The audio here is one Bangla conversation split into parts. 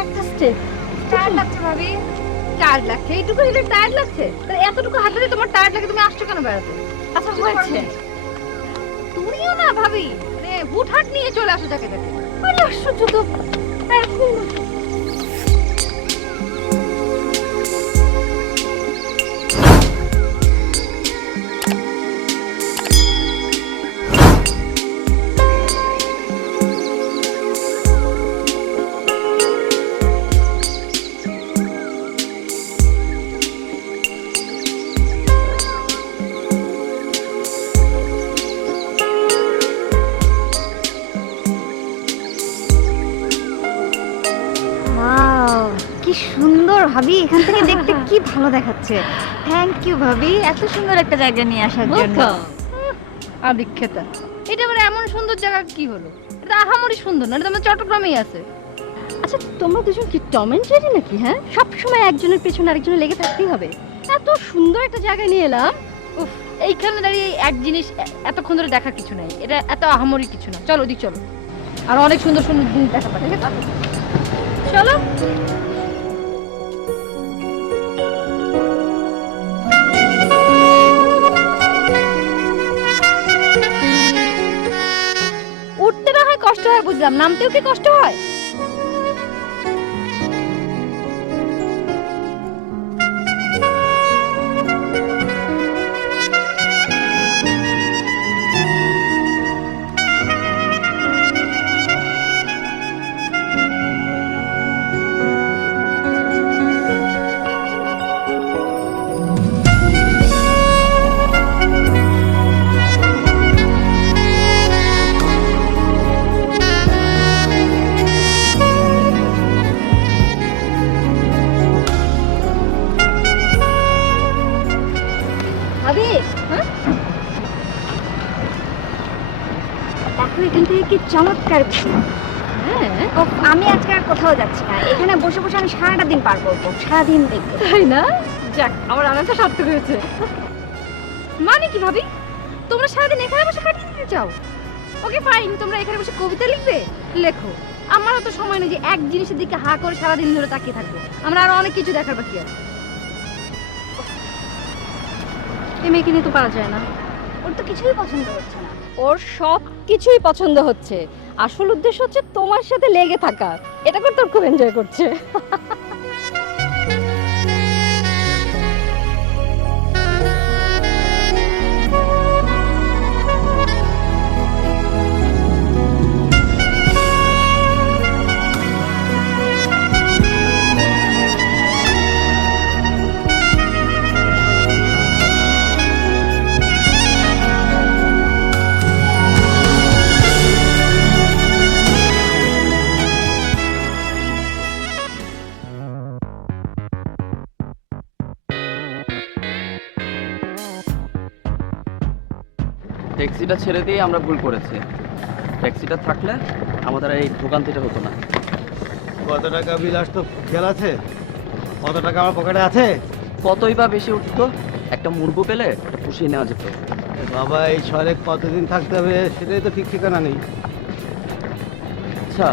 আরেকটা স্টেপ। টায়ার্ড লাগছে ভাবি। টায়ার্ড লাগছে? এইটুকু যদি টায়ার্ড লাগছে তাহলে এতটুকু হাঁটলে তোমার টায়ার্ড লাগে, তুমি আসছো কেন বেড়াতে? আচ্ছা হয়েছে। তুমিও না ভাবি, মানে হুটহাট নিয়ে চলে আসো যাকে যাকে। আরে আশ্চর্য তো। এখন ওয়াও, কি সুন্দর ভাবি, এখান থেকে দেখতে কি ভালো দেখাচ্ছে। থ্যাংক ইউ ভাবি, এত সুন্দর একটা জায়গা নিয়ে আসার জন্য। আদিক্ষেতা, এটা আবার এমন সুন্দর জায়গা কি হলো? এটা আহামরি সুন্দর না, এটা তো আমার চট্টগ্রামেই আছে। আচ্ছা তোমরা দুজন কি টম এন্ড জেরি নাকি? হ্যাঁ, সব সময় একজনের পেছনে আরেকজনের লেগে থাকতেই হবে? এত সুন্দর একটা জায়গায় নিয়ে এলাম। উফ, এইখানে দাঁড়িয়ে এক জিনিস এতক্ষণ ধরে দেখার কিছু নাই, এটা এত আহামরি কিছু না। চলো ওদিক চলো, আর অনেক সুন্দর সুন্দর জিনিস দেখাবো, ঠিক আছে? চলো। উঠতে না হয় কষ্ট হয় বুঝলাম, নামতেও কি কষ্ট হয়? ভাবি, হ্যাঁ দেখো এখান থেকে কি চমৎকার view। হ্যাঁ, উফ, আমি আজকে আর কোথাও যাচ্ছি না, এখানে বসে বসে আমি সারাটা দিন পার করবো, সারাদিন দেখবো। তাই না? যাক, আমার আনন্দটা সার্থক হয়েছে। মানে কি ভাবি, তোমরা সারাদিন এখানে বসে কাটিয়ে দিতে চাও? ওকে ফাইন, তোমরা এখানে বসে কবিতা লিখবে, লেখো। আমার তো সময় নেই যে এক জিনিসের দিকে হা করে সারাদিন ধরে তাকিয়ে থাকবো। আমরা আরো অনেক কিছু দেখার বাকি আছে। এই মেয়েকে নিয়ে তো পারা যায় না। ওর তো কিছুই পছন্দ হচ্ছে না। ওর সব কিছুই পছন্দ হচ্ছে, আসল উদ্দেশ্য হচ্ছে তোমার সাথে লেগে থাকা। এটা করতে ওর খুব এনজয় করছে। ট্যাক্সিটা ছেড়ে দিয়ে আমরা ভুল করেছি। ট্যাক্সিটা থাকলে আমাদের এই ভোগান্তিটা হতো না। কত টাকা বিল আসতো খেয়াল আছে? কত টাকা আমার পকেটে আছে? কতই বা বেশি উঠতো, একটা মুরগো পেলে এটা পুষিয়ে নেওয়া যেত। বাবা, এই শহরে কতদিন থাকতে হবে সেটাই তো ঠিক ঠিকানা নেই। আচ্ছা,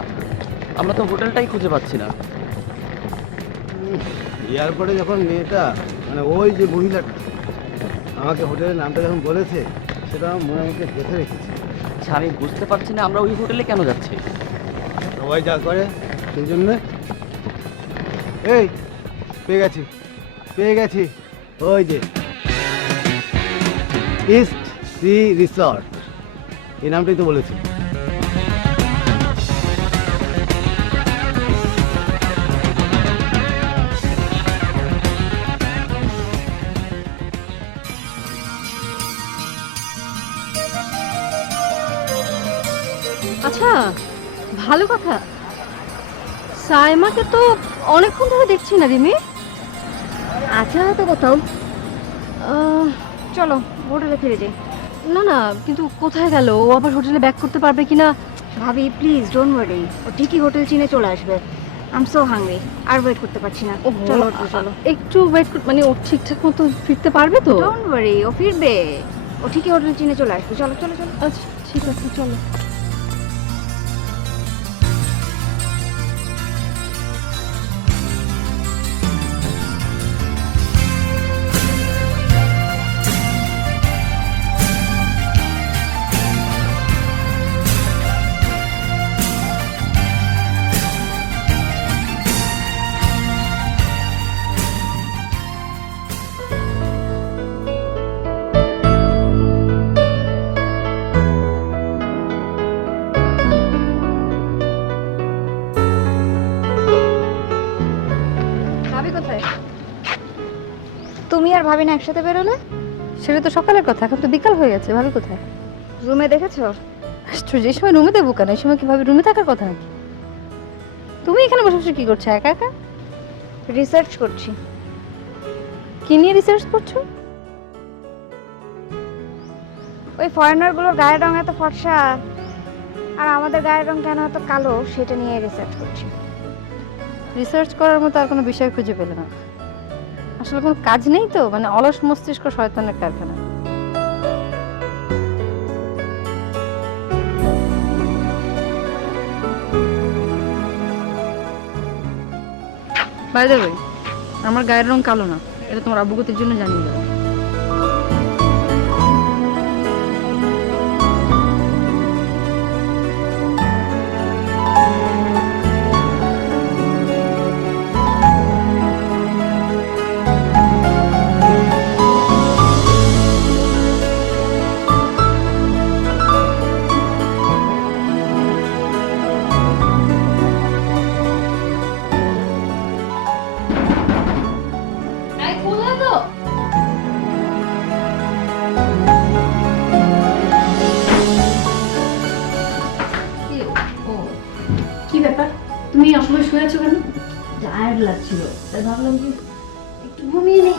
আমরা তো হোটেলটাই খুঁজে পাচ্ছি না। এয়ারপোর্টে যখন মেয়েটা, মানে ওই যে মহিলাটা আমাকে হোটেলের নামটা যখন বলেছে, সেটা আমার মনে মধ্যে গেঁথে রেখেছে। আচ্ছা, আমি বুঝতে পারছি না আমরা ওই হোটেলে কেন যাচ্ছি। সবাই যা করে সেই জন্যে। এই পেয়ে গেছি, পেয়ে গেছি, ওই যে ইস্ট সি রিসর্ট, এই নামটাই তো বলেছি। আচ্ছা, ভালো কথা। সাইমাকে তো অনেকক্ষণ ধরে দেখছি না রিমি। আচ্ছা তো কোথাও, চলো হোটেলে ফিরে যাই। না না, কিন্তু কোথায় গেল? ও আবার হোটেলে ব্যাক করতে পারবে কিনা? ভাবি প্লিজ ডোন্ট ওয়ারি, ও ঠিকই হোটেল চিনে চলে আসবে। আই এম সো হাংরি, আর ওয়েট করতে পারছি না। চলো হোটেলে চলো। একটু ওয়েট কর, মানে ও ঠিকঠাক মতো ফিরতে পারবে তো? ডোন্ট ওয়ারি, ও ফিরবে, ও ঠিকই হোটেল চিনে চলে আসবে। চলো চলো চলো। আচ্ছা ঠিক আছে, চলো। তুমি আর ভাবি না একসাথে বেরোলে? সেটা তো সকালের কথা, এখন তো বিকাল হয়ে গেছে। ভাবি কোথায়? রুমে দেখেছো? আশ্চর্য, এই সময় রুমে দেবো কেন? এই সময় কি ভাবি রুমে থাকার কথা নাকি? তুমি এখানে বসে বসে কি করছো একা একা? রিসার্চ করছি। কি নিয়ে রিসার্চ করছো? ওই ফরেনারগুলোর গায়ের রং এত ফর্সা আর আমাদের গায়ের রং কেন এত কালো, সেটা নিয়ে রিসার্চ করছি। রিসার্চ করার মতো আর কোনো বিষয় খুঁজে পেলে না? আসলে কোনো কাজ নেই তো, মানে অলস মস্তিষ্ক শয়তানের কারখানা। বাই দ্য ওয়ে, আমার গায়ের রং কালো না, এটা তোমার অবগতির জন্য জানিয়ে দেবো। কি ব্যাপার, তুমি অসময় শুয়ে আছো কেন? টায়ার্ড লাগছিল, তাই ভাবলাম যে একটু ঘুমিয়ে নেই।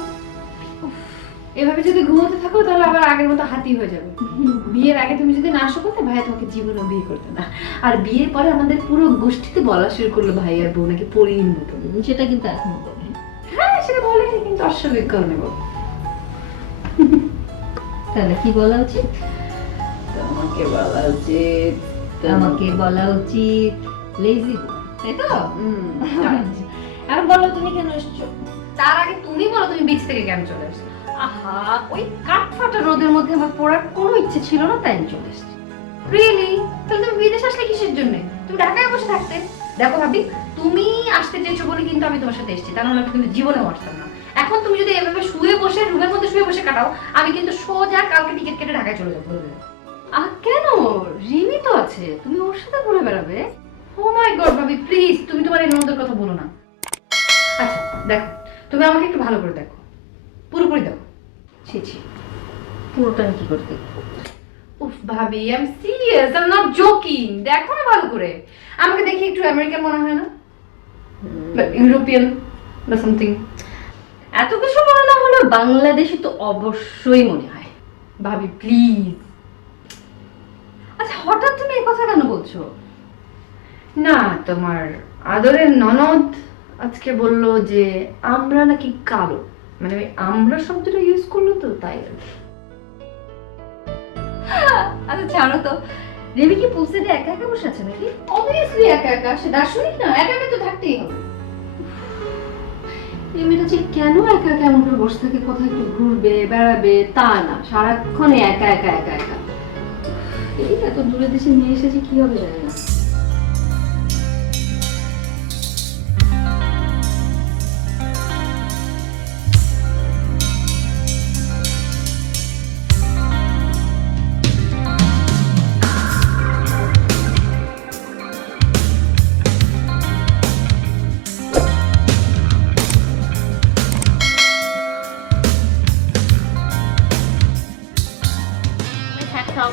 এভাবে যদি ঘুমোতে থাকো তাহলে আবার আগের মতো হাতি হয়ে যাবে। বিয়ের আগে তুমি যদি না আসো করতে, ভাই তোমাকে জীবনেও বিয়ে করতে না। আর বিয়ের পরে আমাদের পুরো গোষ্ঠীতে বলা শুরু করলো ভাই আর বউ নাকি পরীর মতো। সেটা কিন্তু এখনো বলে। হ্যাঁ সেটা বলে, কিন্তু অস্বাভাবিক নেব। তাহলে কি বলা উচিত? তোমাকে বলা উচিত, আমাকে বলা উচিত লেজি, তাই তো? আর বলো তুমি কেন এসছো? তার আগে তুমি বলো তুমি বিচ থেকে কেন চলে এসছো? আহা, ওই কাঠফাটা রোদের মধ্যে আমার পড়ার কোনো ইচ্ছে ছিল না, তাই আমি চলে এসেছি। রিয়েলি? তাহলে তুমি বিদেশ আসলে কিসের জন্য? তুমি ঢাকায় বসে থাকতে। দেখো ভাবি, তুমি আসতে চেয়েছো বলে কিন্তু আমি তোমার সাথে এসেছি, তা নাহলে আমি কিন্তু জীবনেও আসতাম না। এখন তুমি যদি এভাবে শুয়ে বসে রুমের মধ্যে শুয়ে বসে কাটাও, আমি কিন্তু সোজা কালকে টিকিট কেটে ঢাকায় চলে যাবো। কেন? রিমি তো আছে, তুমি ওর সাথে ঘুরে বেড়াবে। ও মাই গড ভাবি, প্লিজ তুমি তোমার এই ননদের কথা বলো না। আচ্ছা দেখো, তুমি আমাকে একটু ভালো করে দেখো, পুরোপুরি দেখো। ছি ছি, পুরোটা আমি কি করতে? উফ ভাবি, I am serious, I am not joking. দেখো না ভালো করে, আমাকে দেখি একটু আমেরিকান মনে হয় না, ইউরোপিয়ান বা সামথিং। এত কিছু মনে না হলেও বাংলাদেশি তো অবশ্যই মনে হয়। ভাবি প্লিজ। আচ্ছা, হঠাৎ তুমি এই কথা কেন বলছো? না, তোমার আদরের ননদ আজকে বললো যে আমরা নাকি কালো, মানে ওই আমরা শব্দটা ইউজ করলো তো, তাই আর কি। আচ্ছা ছাড়ো তো, রিমি কি পোস্টে একা একা বসে আছে নাকি? অবভিয়াসলি একা একা, সে দার্শনিক না, একা একা তো থাকতেই হবে। এই মেয়েটা যে কেন একা একা এমন করে বসে থাকে, কোথাও একটু ঘুরবে বেড়াবে তা না, সারাক্ষণ একা একা একা একা। এই এত দূরে দেশে নিয়ে এসেছে, কি হবে জানি না।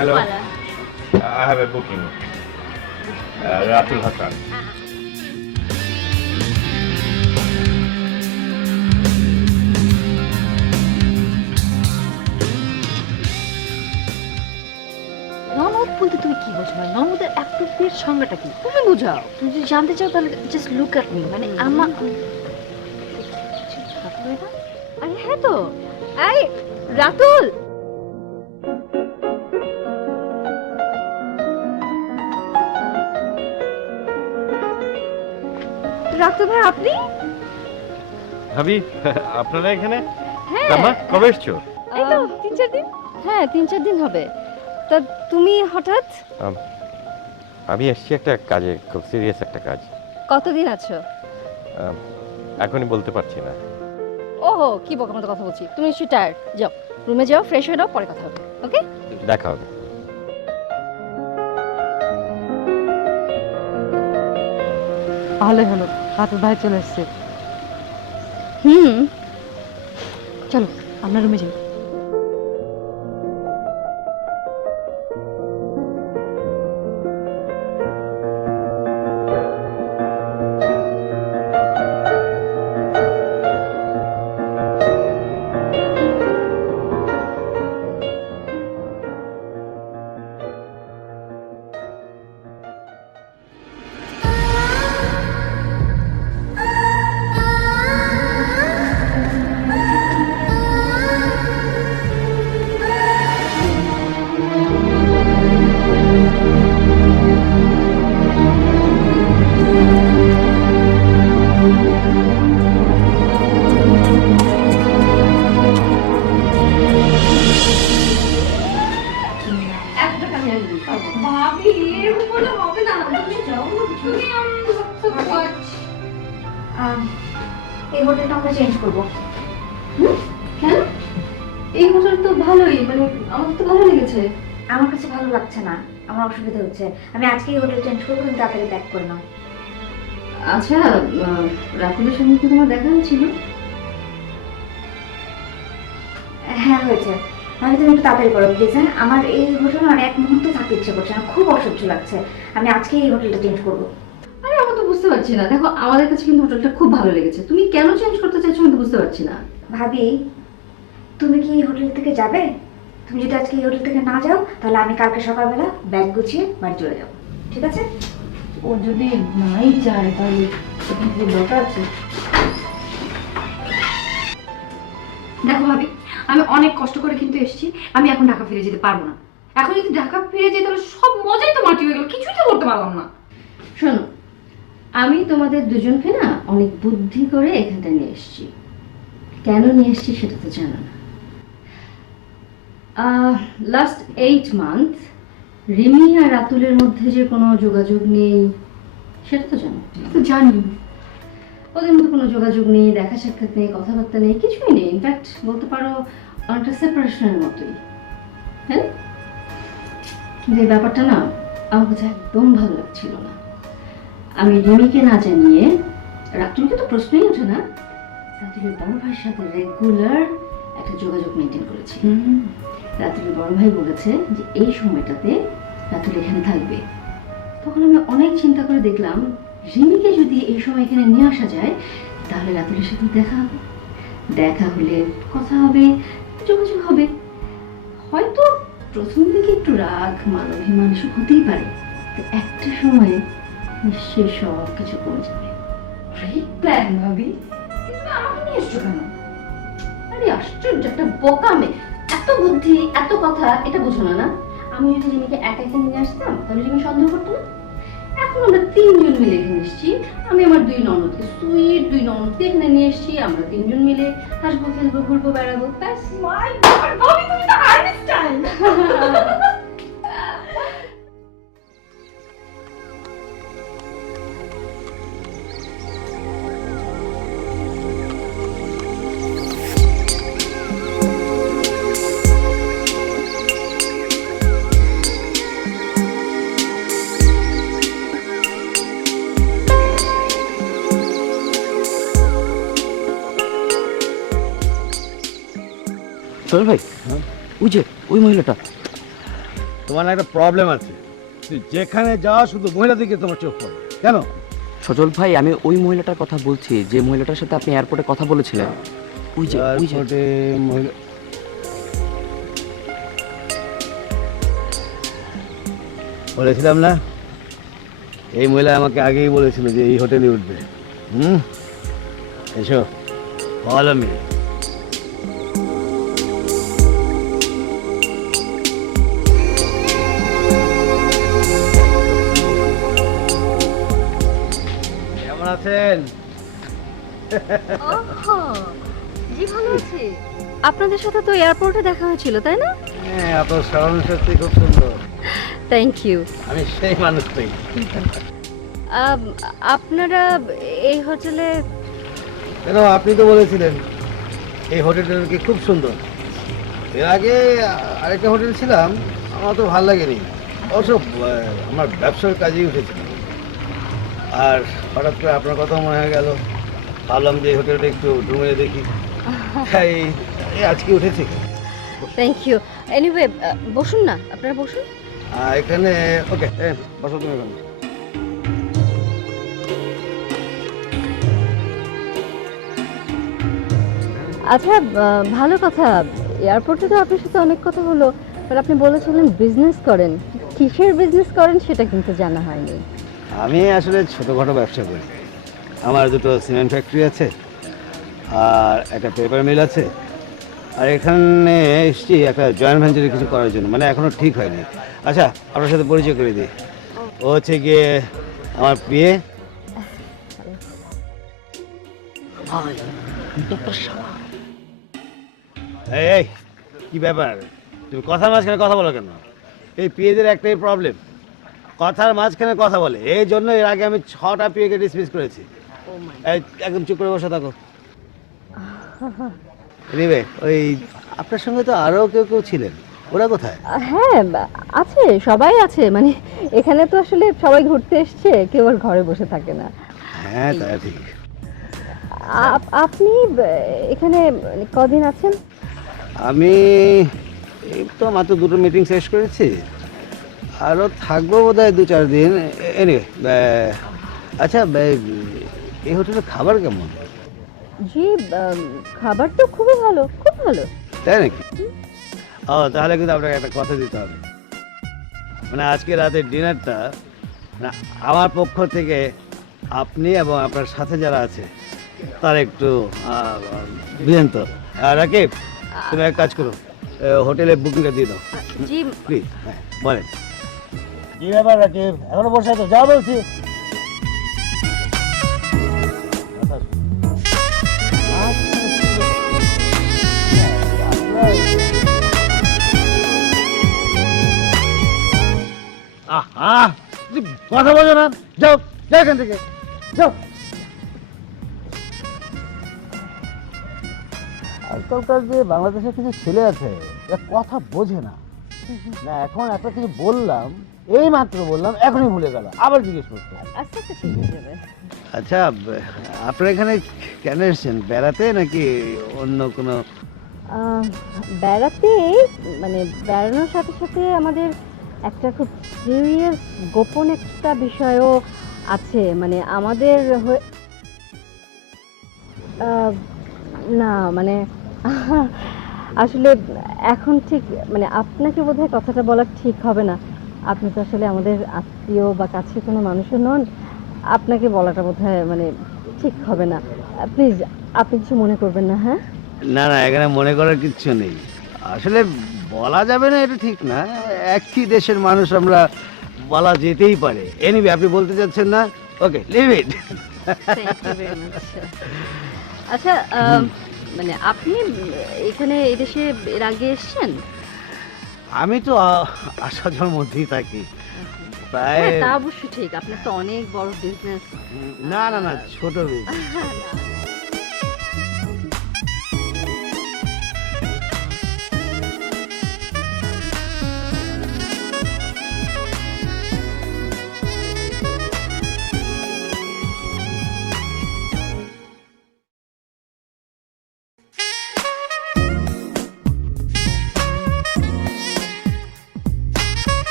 Hello. I have a booking. Ratul Hassan. ননদ বলতে তুমি কি বোঝো? ননদের অ্যাপ্রোপ্রিয়েট সংজ্ঞাটা কি তুমি বোঝাও। তুমি যদি জানতে চাও তাহলে জাস্ট লুক অ্যাট মি, মানে আমার। আরে হ্যাঁ তো, এই রাতুল, রাতুল ভাই আপনি? ভাবি, আপনারা এখানে? হ্যাঁ। রামা, কবে এসছো? এই তো 3-4 দিন। হ্যাঁ 3-4 দিন হবে। তা তুমি হঠাৎ? আমি এসেছি একটা কাজে, খুব সিরিয়াস একটা কাজ। কতদিন আছো? এখনই বলতে পারছি না। ওহো, কি বকার মতো কথা বলছি। তুমি নিশ্চয়ই টায়ার্ড, যাও রুমে যাও, ফ্রেশ হয়ে নাও, পরে কথা হবে। ওকে, দেখা হবে। ভালোই হলো, রাতুল ভাই চলে এসছে। চলো। আপনার রুমে যাই। এত টাকা আমি আর দিতে পারবো না। ভাবি এরকম বলে হবে না, তুমি যাও না, তুমি এই হোটেলটা আমরা চেঞ্জ করবো। কেন? এই হোটেল তো ভালোই, মানে আমার তো ভালো লেগেছে। আমার কাছে ভালো লাগছে না, আমার অসুবিধা হচ্ছে। আমি আজকে এই হোটেল চেঞ্জ করবো, তুমি তাড়াতাড়ি প্যাক করে নাও। আচ্ছা, রাতুলের সঙ্গে কি তোমার দেখা হয়েছিল? হ্যাঁ হয়েছে। আমি তুমি একটু তাড়াতাড়ি করো প্লিজ। হ্যাঁ, আমার এই হোটেলে আর এক মুহূর্ত থাকতে ইচ্ছে করছে না, খুব অসহ্য লাগছে। আমি আজকে এই হোটেলটা চেঞ্জ করবো। আরে আমি তো বুঝতে পারছি না। দেখো, আমাদের কাছে কিন্তু হোটেলটা খুব ভালো লেগেছে, তুমি কেন চেঞ্জ করতে চাইছো আমি তো বুঝতে পারছি না। ভাবি, তুমি কি এই হোটেল থেকে যাবে? তুমি যদি আজকে এই হোটেল থেকে না যাও, তাহলে আমি কালকে সকালবেলা ব্যাগ গুছিয়ে বাড়ি চলে যাবো, ঠিক আছে? ও যদি নাই চায় তাহলে সেখানে কি দরকার আছে? দেখো ভাবি, আমি অনেক কষ্ট করে কিন্তু এসেছি, আমি এখন ঢাকা ফিরে যেতে পারবো না। এখন যদি ঢাকা ফিরে যাই তাহলে সব মজাই তো মাটি হয়ে গেল, কিছুই তো করতে পারলাম না। শোনো, আমি তোমাদের দুজনকে না অনেক বুদ্ধি করে এখানটা নিয়ে এসেছি। কেন নিয়ে এসেছি সেটা তো জানো না। লাস্ট 8 মান্থ রিমি আর রাতুলের মধ্যে যে কোনো যোগাযোগ নেই সেটা তো জানো। তো জানি ওদের মধ্যে কোনো যোগাযোগ নেই, দেখা সাক্ষাৎ নেই, কথাবার্তা নেই, কিছুই নেই। ইনফ্যাক্ট বলতে পারো অনেকটা সেপারেশনের মতোই। হ্যাঁ, কিন্তু এই ব্যাপারটা না আমার কাছে একদম ভালো লাগছিল না। আমি রিমিকে না জানিয়ে, রাতুলকে তো প্রশ্নই ওঠে না, রাতুলের বড় ভাইয়ের সাথে রেগুলার একটা যোগাযোগ মেনটেন করেছি। রাতুলের বড় ভাই বলেছে যে এই সময়টাতে রাতুল এখানে থাকবে। তখন আমি অনেক চিন্তা করে দেখলাম, রিমিকে যদি এই সময় এখানে নিয়ে আসা যায় তাহলে রাতুলের সাথে দেখা হবে, দেখা হলে কথা হবে, যোগাযোগ হবে। হয়তো প্রথম দিকে একটু রাগ মান অভিমান এসব হতেই পারে, তো একটা সময়ে নিশ্চয়ই সব কিছু কমে যাবে। গ্রেট প্ল্যান ভাবি, কিন্তু আমাকে নিয়ে এসছো কেন? আরে আশ্চর্য, একটা বোকা মেয়ে, এত বুদ্ধি এত কথা, এটা বোঝো না? না, আমি যদি রিমিকে একা একা নিয়ে আসতাম তাহলে রিমি সন্দেহ করতো না। এখন আমরা 3 জন মিলে এখানে এসেছি, আমি আমার 2 ননদকে, সুইট 2 ননদকে এখানে নিয়ে এসেছি। আমরা 3 জন মিলে হাসবো, খেলবো, ঘুরবো, বেড়াবো, ব্যাস। মাই গড ভাবি, তুমি তো আইনস্টাইন। সোহেল ভাই, ওই যে ওই মহিলাটা। তোমার না একটা প্রবলেম আছে, তুই যেখানে যাও শুধু মহিলা দিকে তোমার চোখ পড়ে কেন? সজল ভাই, আমি ওই মহিলাটার কথা বলছি যে মহিলাটার সাথে আপনি এয়ারপোর্টে কথা বলেছিলেন। ওই যে ওই যে এয়ারপোর্টে মহিলা, বলেছিলাম না, এই মহিলা আমাকে আগেই বলেছিল যে এই হোটেলে উঠবে। এসো, ফলো মি। কেমন আছেন? ওহো, জি ভালো আছি। আপনাদের সাথে তো এয়ারপোর্টে দেখা হয়েছিল, তাই না? হ্যাঁ, আপনার স্মরণ শক্তি খুব সুন্দর। Thank you. আমি সেই মানুষটাই। আপনারা এই হোটেলে? কেন, আপনি তো বলেছিলেন এই হোটেলটা নাকি খুব সুন্দর। এর আগে আরেকটা হোটেল ছিলাম, আমার তো ভালো লাগেনি। অবশ্য আমার ব্যবসার কাজেই উঠেছিলাম। আর হঠাৎ করে আপনার কথা মনে হয়ে গেল, ভাবলাম যে এই হোটেলটা একটু ঢুমিয়ে দেখি। তাই এই আজকে উঠেছি। Thank you. এনিওয়ে বসুন না, আপনারা বসুন। এখানে ওকে, বসো তুমি এখানে। আচ্ছা, ভালো কথা। এয়ারপোর্টে তো আপনার সাথে অনেক কথা হলো, বাট আপনি বলেছিলেন বিজনেস করেন। কিসের বিজনেস করেন সেটা কিন্তু জানা হয়নি। আমি আসলে ছোটোখাটো ব্যবসা করি। আমার দুটো সিমেন্ট ফ্যাক্টরি আছে, আর একটা পেপার মিল আছে, আর এখানে এসেছি একটা জয়েন্ট ভেঞ্চারে কিছু করার জন্য, মানে এখনও ঠিক হয়নি। আচ্ছা, আপনার সাথে পরিচয় করে দিই। ও হচ্ছে গিয়ে আমার বিয়ে। এই এই, কি ব্যাপার, তুমি কথার মাঝখানে কথা বলো কেন? এই পিএদের একটাই প্রবলেম, কথার মাঝখানে কথা বলে। এই জন্য এর আগে আমি 6টা পিএকে ডিসমিস করেছি। এই একদম চুপ করে বসে থাকো। এনিওয়ে, ওই আপনার সঙ্গে তো আরও কেউ কেউ ছিলেন, ওরা কোথায়? হ্যাঁ, আছে, সবাই আছে। মানে এখানে তো আসলে সবাই ঘুরতে এসছে, কেউ আর ঘরে বসে থাকে না। হ্যাঁ, তা ঠিক। আপনি এখানে কদিন আছেন? আমি এই তো মাত্র 2টো মিটিং শেষ করেছি, আরও থাকবো বোধহয় 2-4 দিন। এনিওয়ে, আচ্ছা, এই হোটেলের খাবার কেমন? জি, খাবার তো খুবই ভালো, খুব ভালো। তাই নাকি? ও, তাহলে কিন্তু আপনাকে একটা কথা দিতে হবে। মানে আজকে রাতের ডিনারটা আমার পক্ষ থেকে আপনি এবং আপনার সাথে যারা আছে তার একটু দিলেন তো। রাকিব, তুমি এক কাজ করো, হোটেলে বুকিংটা দিয়ে দাও জি। প্লিজ। হ্যাঁ, বলেন কি ব্যাপার রাকিব, এখনো বসে তো? যা বলছি। কথা বলো না, যাও যাও এখান থেকে, যাও। আজকালকার যে বাংলাদেশের কিছু ছেলে আছে এরা কথা বোঝে না। না, এখন একটা কিছু বললাম, এই মাত্র বললাম, এখনই ভুলে গেল, আবার জিজ্ঞেস করতে। আস্তে আস্তে ঠিক হয়ে যাবে। আচ্ছা, আপনারা এখানে কেন এসেছেন? বেড়াতে নাকি অন্য কোনো? বেড়াতে, মানে বেড়ানোর সাথে সাথে আমাদের একটা খুব সিরিয়াস গোপন একটা বিষয়ও আছে। মানে আমাদের না, মানে আসলে এখন ঠিক, মানে আপনাকে বোধহয় কথাটা বলা ঠিক হবে না। আপনি তো আসলে আমাদের আত্মীয় বা কাছে কোনো মানুষও নন। আপনাকে বলাটা বোধহয় মানে ঠিক হবে না। প্লিজ, আপনি কিছু মনে করবেন না। হ্যাঁ, না না, এখানে মনে করার কিচ্ছু নেই। আসলে বলা যাবে না এটা ঠিক না, একই দেশের মানুষ আমরা, বলা যেতেই পারে। এনিওয়ে, আপনি বলতে চাচ্ছেন না, okay, leave it. Thank you very much. আচ্ছা, মানে আপনি এখানে এদেশে এর আগে এসেছেন? আমি তো আসা যাওয়ার মধ্যেই থাকি প্রায়। হ্যাঁ, তা অবশ্য ঠিক। আপনার তো অনেক বড় বিজনেস। না না না, ছোট business।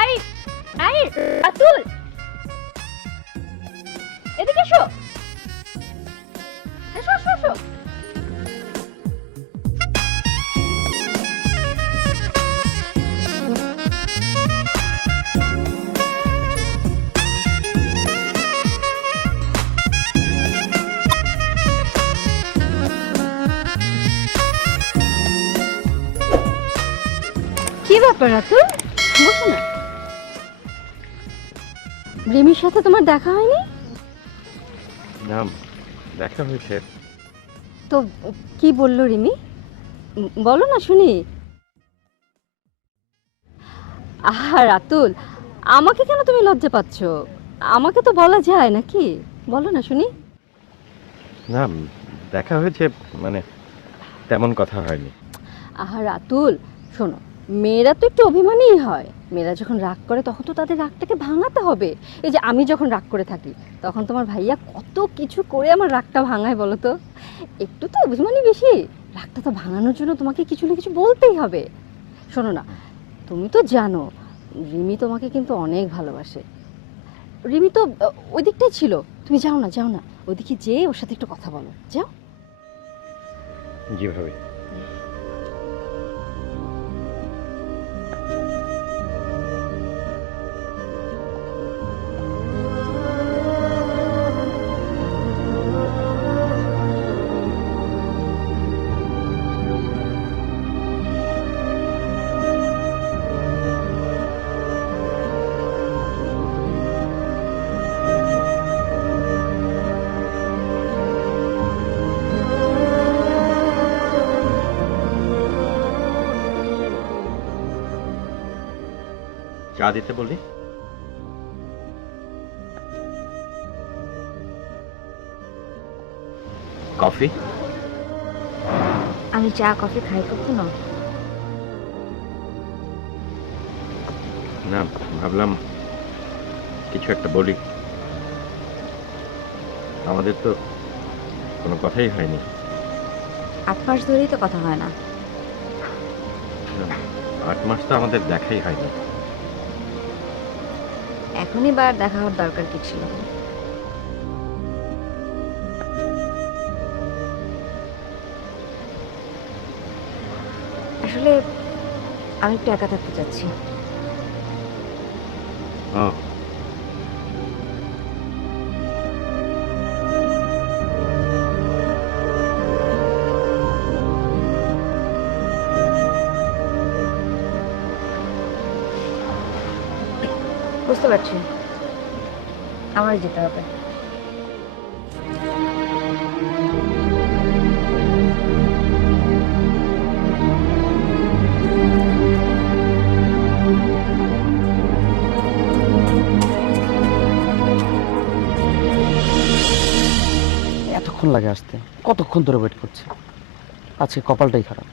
এই এই রাতুল, এদিকে এসো, এসো এসো এসো। কি ব্যাপার রাতুল, বসো না। রিমির সাথে তোমার দেখা হয়নি? না, দেখা হয়েছে। তো কি বললো রিমি? বলো না শুনি। আহা রাতুল, আমাকে কেন তুমি লজ্জা পাচ্ছ? আমাকে তো বলা যায় নাকি? বলো না শুনি। না, দেখা হয়েছে, মানে তেমন কথা হয়নি। আহা রাতুল, শোনো, মেয়েরা তো একটু অভিমানীই হয়। মেয়েরা যখন রাগ করে তখন তো তাদের রাগটাকে ভাঙাতে হবে। এই যে আমি যখন রাগ করে থাকি তখন তোমার ভাইয়া কত কিছু করে আমার রাগটা ভাঙায় বলো তো। একটু তো অভিমানী বেশি, রাগটা তো ভাঙানোর জন্য তোমাকে কিছু না কিছু বলতেই হবে। শোনো না, তুমি তো জানো রিমি তোমাকে কিন্তু অনেক ভালোবাসে। রিমি তো ওই দিকটাই ছিল, তুমি যাও না যাও না, ওইদিকে যেয়ে ওর সাথে একটু কথা বলো, যাও। জি ভাবি। চা দিতে বললি? কফি? আমি চা কফি খাই কখনো? না, ভাবলাম কিছু একটা বলি। আমাদের তো কোনো কথাই হয়নি। 8 মাস ধরেই তো কথা হয় না। 8 মাস তো আমাদের দেখাই হয়নি। এখনই বার দেখা হওয়ার দরকার কি ছিল? আসলে আমি একটু একা থাকতে চাচ্ছি। ও, বুঝতে পারছি, আমারই যেতে হবে। এতক্ষণ লাগে আসতে, কতক্ষণ ধরে ওয়েট করছি। আজকে কপালটাই খারাপ,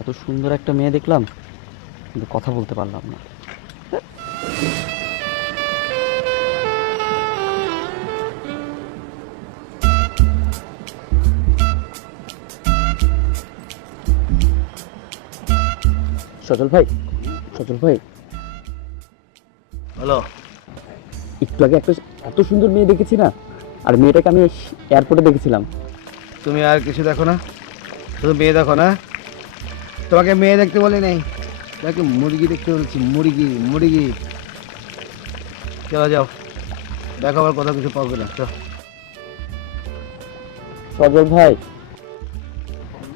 এত সুন্দর একটা মেয়ে দেখলাম কিন্তু কথা বলতে পারলাম না। সজল ভাই, সজল ভাই, হ্যালো। একটু আগে একটা এত সুন্দর মেয়ে দেখেছি না, আর মেয়েটাকে আমি এয়ারপোর্টে দেখেছিলাম। তুমি আর কিছু দেখো না, শুধু মেয়ে দেখো না? তোমাকে মেয়ে দেখতে বলি নাই, তোমাকে মুরগি দেখতে বলেছি। মুরগি মুরগি। চলো যাও, দেখো আবার কোথাও কিছু পাবে না। চলো। সজল ভাই,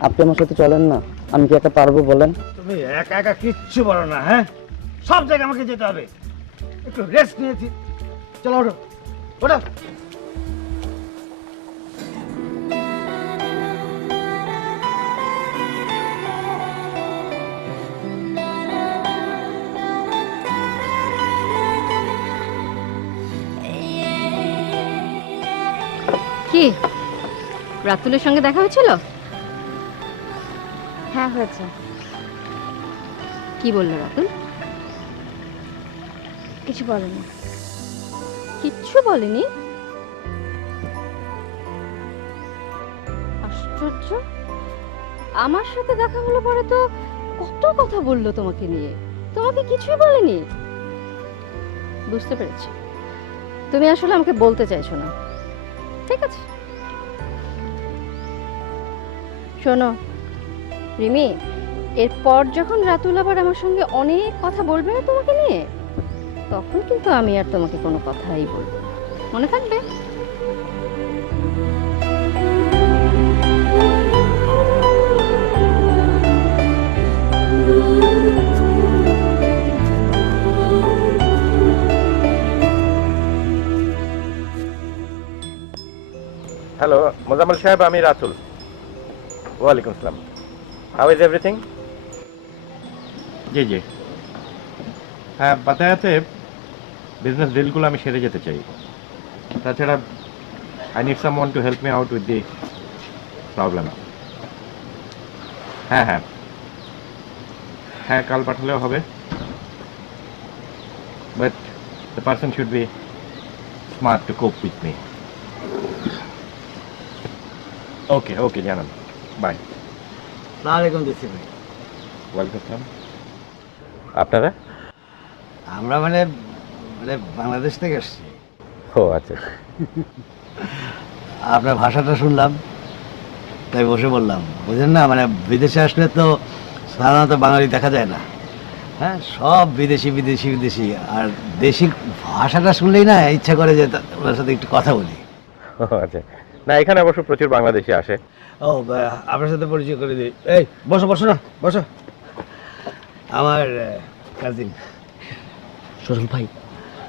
আপনি আমার সাথে চলেন না, আমি কি একা পারবো বলেন? তুমি একা একা কিচ্ছু বলো না, হ্যাঁ? সব জায়গায় আমাকে যেতে হবে, একটু রেস্ট নিয়েছি। চলো ওঠো, ওঠো। কি রাতুলের সঙ্গে দেখা হয়েছিল? হ্যাঁ হয়েছে। কি বললো রাতুল? কিছু বলেনি। কিচ্ছু বলেনি? আশ্চর্য, আমার সাথে দেখা হলো পরে তো কত কথা বললো তোমাকে নিয়ে, তোমাকে কিছুই বলেনি। বুঝতে পেরেছি, তুমি আসলে আমাকে বলতে চাইছো না। ঠিক আছে, শোনো রিমি, এরপর যখন রাতুল আবার আমার সঙ্গে অনেক কথা বলবে না তোমাকে নিয়ে, তখন কিন্তু আমি আর তোমাকে কোনো কথাই বলবো না, মনে থাকবে? হ্যালো মোজাম্মেল সাহেব, আমি রাতুল। ওয়ালাইকুম আসসালাম। How is everything? জি জি, হ্যাঁ, বাতায়াতে বিজনেস ডিলগুলো আমি সেরে যেতে চাই। তাছাড়া I need someone to help me out with the problem. হ্যাঁ হ্যাঁ, হ্যাঁ কাল পাঠালেও হবে, but the person should be smart to cope with me. Okay okay জানান, বাই। সালামালাইকুম জসিম ভাই। Welcome sir. আপনারা? আমরা মানে মানে বাংলাদেশ থেকে আসছি। ও আচ্ছা। আপনার ভাষাটা শুনলাম, তাই বসে বললাম। বুঝেন না, মানে বিদেশে আসলে তো সাধারণত বাঙালি দেখা যায় না। হ্যাঁ, সব বিদেশি বিদেশি বিদেশি। আর দেশি ভাষাটা শুনলেই না ইচ্ছা করে যে ওনার সাথে একটু কথা বলি। ও আচ্ছা। না, এখানে অবশ্য প্রচুর বাংলাদেশি আসে। ও আপনার সাথে পরিচয় করে দিই। এই বসো বসো না, বসো। আমার কাজিন। সজল ভাই,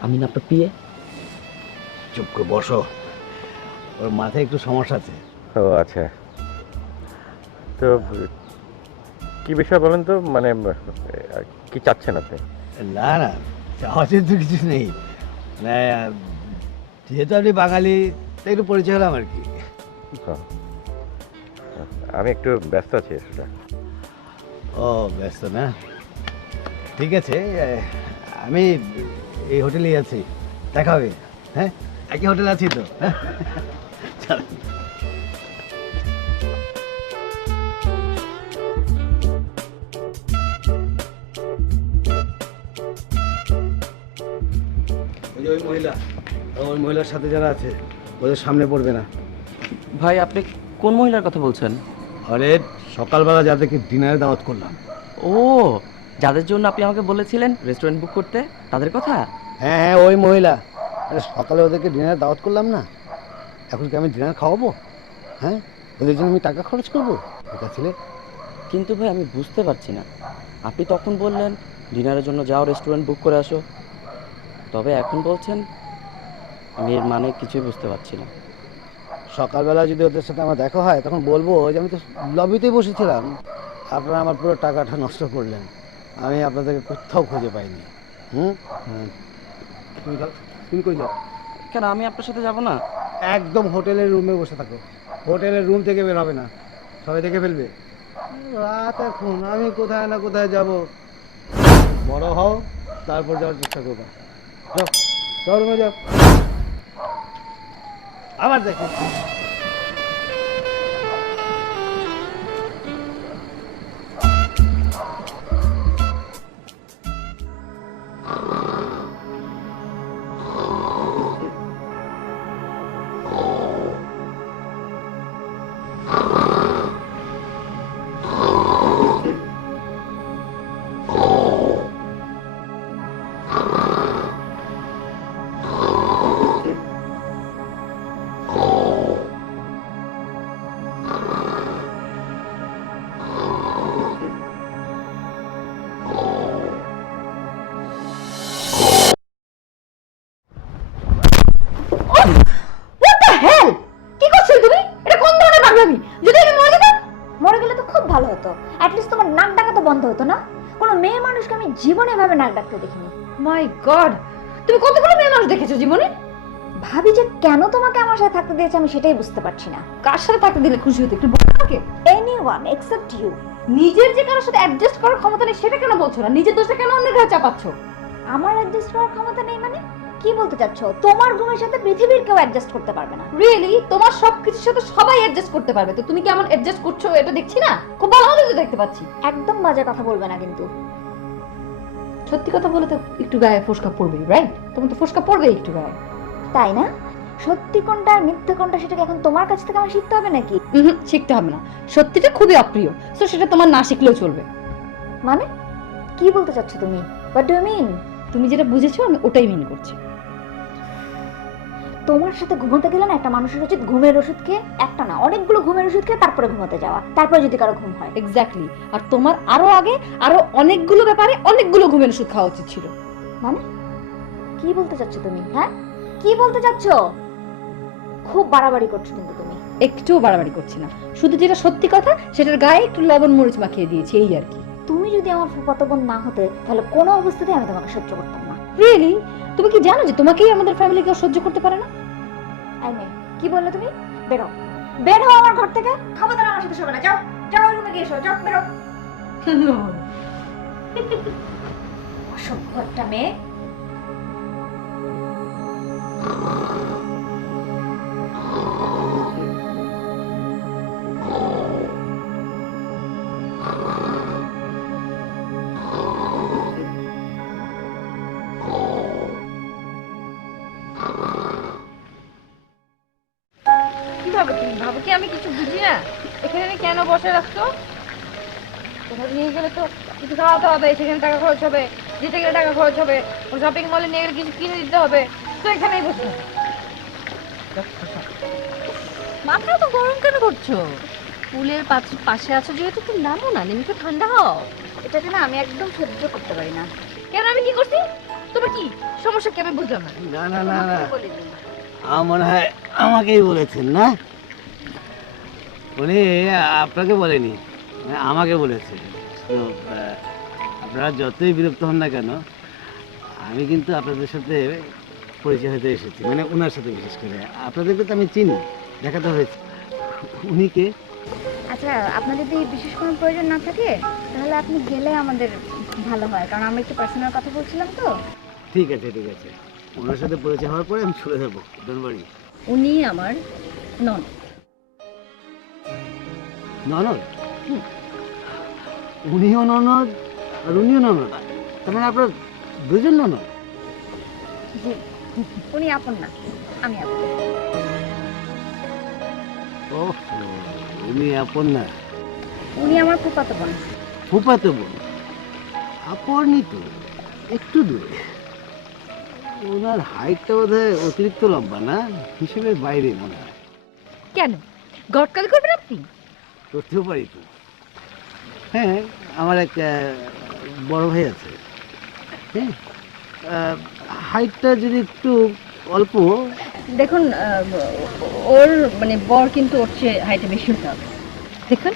আমি না আপনার পিয়ে। চুপ করে বসো, ওর মাথায় একটু সমস্যা আছে। ও আচ্ছা। তো কি বিষয় বলেন তো, মানে কি চাচ্ছেন আপনি? না না, চাওয়ার তো কিছু নেই। মানে যেহেতু আপনি বাঙালি, তাই একটু পরিচয় হলাম আর কি। হ্যাঁ। আমি একটু ব্যস্ত আছি সেটা। ও ব্যস্ত না, ঠিক আছে। আমি এই হোটেলেই আছি, দেখা হবে। হ্যাঁ, একই হোটেলে আছি তো। হ্যাঁ, চল। ওই মহিলা, ওই মহিলার সাথে যারা আছে ওদের সামনে পড়বে না। ভাই, আপনি কোন মহিলার কথা বলছেন? আরে সকালবেলা যাদেরকে ডিনারে দাওয়াত করলাম। ও, যাদের জন্য আপনি আমাকে বলেছিলেন রেস্টুরেন্ট বুক করতে, তাদের কথা? হ্যাঁ হ্যাঁ, ওই মহিলা। আরে সকালে ওদেরকে ডিনারে দাওয়াত করলাম না, এখন কি আমি ডিনার খাওয়াবো? হ্যাঁ, ওদের জন্য আমি টাকা খরচ করবো? ঠিক আছে। কিন্তু ভাই, আমি বুঝতে পারছি না। আপনি তখন বললেন ডিনারের জন্য যাও, রেস্টুরেন্ট বুক করে আসো, তবে এখন বলছেন, আমি এর মানে কিছুই বুঝতে পারছি না। সকালবেলা যদি ওদের সাথে আমার দেখা হয় তখন বলবো যে আমি তো লবিতেই বসেছিলাম, আপনারা আমার পুরো টাকাটা নষ্ট করলেন, আমি আপনাদেরকে কোথাও খুঁজে পাইনি। হুম, তুমি কই যাও? কেন, আমি আপনার সাথে যাব না? একদম হোটেলের রুমে বসে থাকো, হোটেলের রুম থেকে বের হবে না, সবাই দেখে ফেলবে। রাত এখন, আমি কোথায় না কোথায় যাব। বড় হও, তারপর যাওয়ার চেষ্টা করবো। যাও, যাও রুমে যাও। আবার দেখো। কি করছো তুমি? এটা কোন ধরনের পাগলামি? যদি আমি মরে যেতাম, মরে গেলে তো খুব ভালো হতো। অ্যাটলিস্ট তোমার নাক ডাকা তো বন্ধ হতো না। কোনো মেয়ে মানুষকে আমি জীবনে ভাবে নাক ডাকতে দেখিনি। মাই গড, তুমি কতগুলো মেয়ে মানুষ দেখেছো জীবনে? ভাবি যে কেন তোমাকে আমার সাথে থাকতে দিয়েছে আমি সেটাই বুঝতে পারছি না। কার সাথে থাকতে দিলে খুশি হতে একটু বলো আমাকে। Anyone except you. নিজের যে কারোর সাথে অ্যাডজাস্ট করার ক্ষমতা নেই সেটা কেন বলছো না? নিজের দোষটা কেন অন্যের ঘাড়ে চাপাচ্ছ? আমার অ্যাডজাস্ট করার ক্ষমতা নেই মানে? কি বলতে চাচ্ছ? তোমার ঘুমের সাথে পৃথিবীর কেউ অ্যাডজাস্ট করতে পারবে না। রিয়েলি? তোমার সবকিছুর সাথে সবাই অ্যাডজাস্ট করতে পারবে, তো তুমি কেমন অ্যাডজাস্ট করছো এটা দেখছি না? খুব ভালো ভালো তো দেখতে পাচ্ছি। একদম বাজে কথা বলবে না কিন্তু। সত্যি কথা বলে তো একটু গায়ে ফোসকা পড়বেই, রাইট? তোমার তো ফোসকা পড়বেই একটু গায়ে, তাই না? সত্যি কোনটা আর মিথ্যে কোনটা সেটাকে এখন তোমার কাছ থেকে আমার শিখতে হবে নাকি? শিখতে হবে না, সত্যিটা খুবই অপ্রিয়, সো সেটা তোমার না শিখলেও চলবে। মানে কি বলতে চাচ্ছ তুমি? What do you mean? তুমি যেটা বুঝেছো আমি ওটাই মিন করছি। তোমার সাথে ঘুমোতে গেলে না একটা মানুষের উচিত ঘুমের ওষুধ খেয়ে, একটা না অনেকগুলো ঘুমের ওষুধ খেয়ে তারপরে ঘুমোতে যাওয়া, তারপরে যদি কারো ঘুম হয়। এক্স্যাক্টলি। আর তোমার আরো আগে আরো অনেকগুলো ব্যাপারে অনেকগুলো ঘুমের ওষুধ খাওয়া উচিত ছিল। মানে কি বলতে চাচ্ছ তুমি? হ্যাঁ, কি বলতে চাচ্ছ? খুব বাড়াবাড়ি করছো কিন্তু তুমি। একটুও বাড়াবাড়ি করছি না, শুধু যেটা সত্যি কথা সেটার গায়ে একটু লবণ মরিচ মাখিয়ে দিয়েছি, এই আর কি। তুমি যদি আমার ফুফাতো বোন না হতে তাহলে কোনো অবস্থাতেই আমি তোমাকে সহ্য করতাম না। রিয়েলি? তুমি কি জানো যে তোমাকেই আমাদের ফ্যামিলি কেউ সহ্য করতে পারে না? আই মে, কি বললে তুমি? বেরো, বের হও আমার ঘর থেকে। খবরদার আমার সাথে শোবে না। যাও যাও, রুমে গিয়ে শো। যাও, বেরো। অসভ্য একটা মেয়ে। কি ভাবো তুমি? ভাবো কি আমি কিছু বুঝি না? এখানে কেন বসে রাখছো? কোথাও নিয়ে গেলে তো কিছু খাওয়াতে হবে, সেখানে টাকা খরচ হবে, যেতে গেলে টাকা খরচ হবে, শপিং মলে নিয়ে গেলে কিছু কিনে দিতে হবে, তো এখানেই বসে। মাথা তো গরম কেন করছো? পুলের পাশে আছো যেহেতু তুমি নামো না, নেমে একটু ঠান্ডা হও। এটাকে না আমি একদম সহ্য করতে পারি না। কেন আমি কি করছি? তোমার কি সমস্যা কি আমি বুঝলাম না। না না না না, আমার মনে হয় আমাকেই বলেছেন না? উনি আপনাকে বলেনি, আমাকে বলেছে। তো আপনারা যতই বিরক্ত হন না কেন, আমি কিন্তু আপনাদের সাথে পরিচয় হতে এসেছি, মানে ওনার সাথে বিশেষ করে। আপনাদেরকে তো আমি চিনি, দেখা তো হয়েছে। উনি কে? আচ্ছা, আপনার যদি বিশেষ কোনো প্রয়োজন না থাকে তাহলে আপনি গেলে আমাদের ভালো হয়, কারণ আমরা একটু পার্সোনাল কথা বলছিলাম তো। ঠিক আছে ঠিক আছে, ওনার সাথে পরিচয় হওয়ার পরে আমি চলে যাবো। Don't worry. উনি আমার নন। ননদ? উনিও ননদ আর উনিও ননদ, তার মানে আপনার দুজন ননদ? জি, উনি আপন না, আমি আপন। ও, উনি আপন না, উনি আমার ফুফাতো বোন। ফুফাতো বোন। আপনই তো, একটু দূরে। ওনার হাইটটা বোধহয় অতিরিক্ত লম্বা না, হিসেবের বাইরে মনে হয়। কেন গটকাল করবেন আপনি? করতেও পারি তো। হ্যাঁ, আমার এক বড় ভাই আছে। হ্যাঁ, হাইটটা যদি একটু অল্প। দেখুন, ওর মানে বর কিন্তু ওর চেয়ে হাইটে বেশি হতে হবে। দেখুন,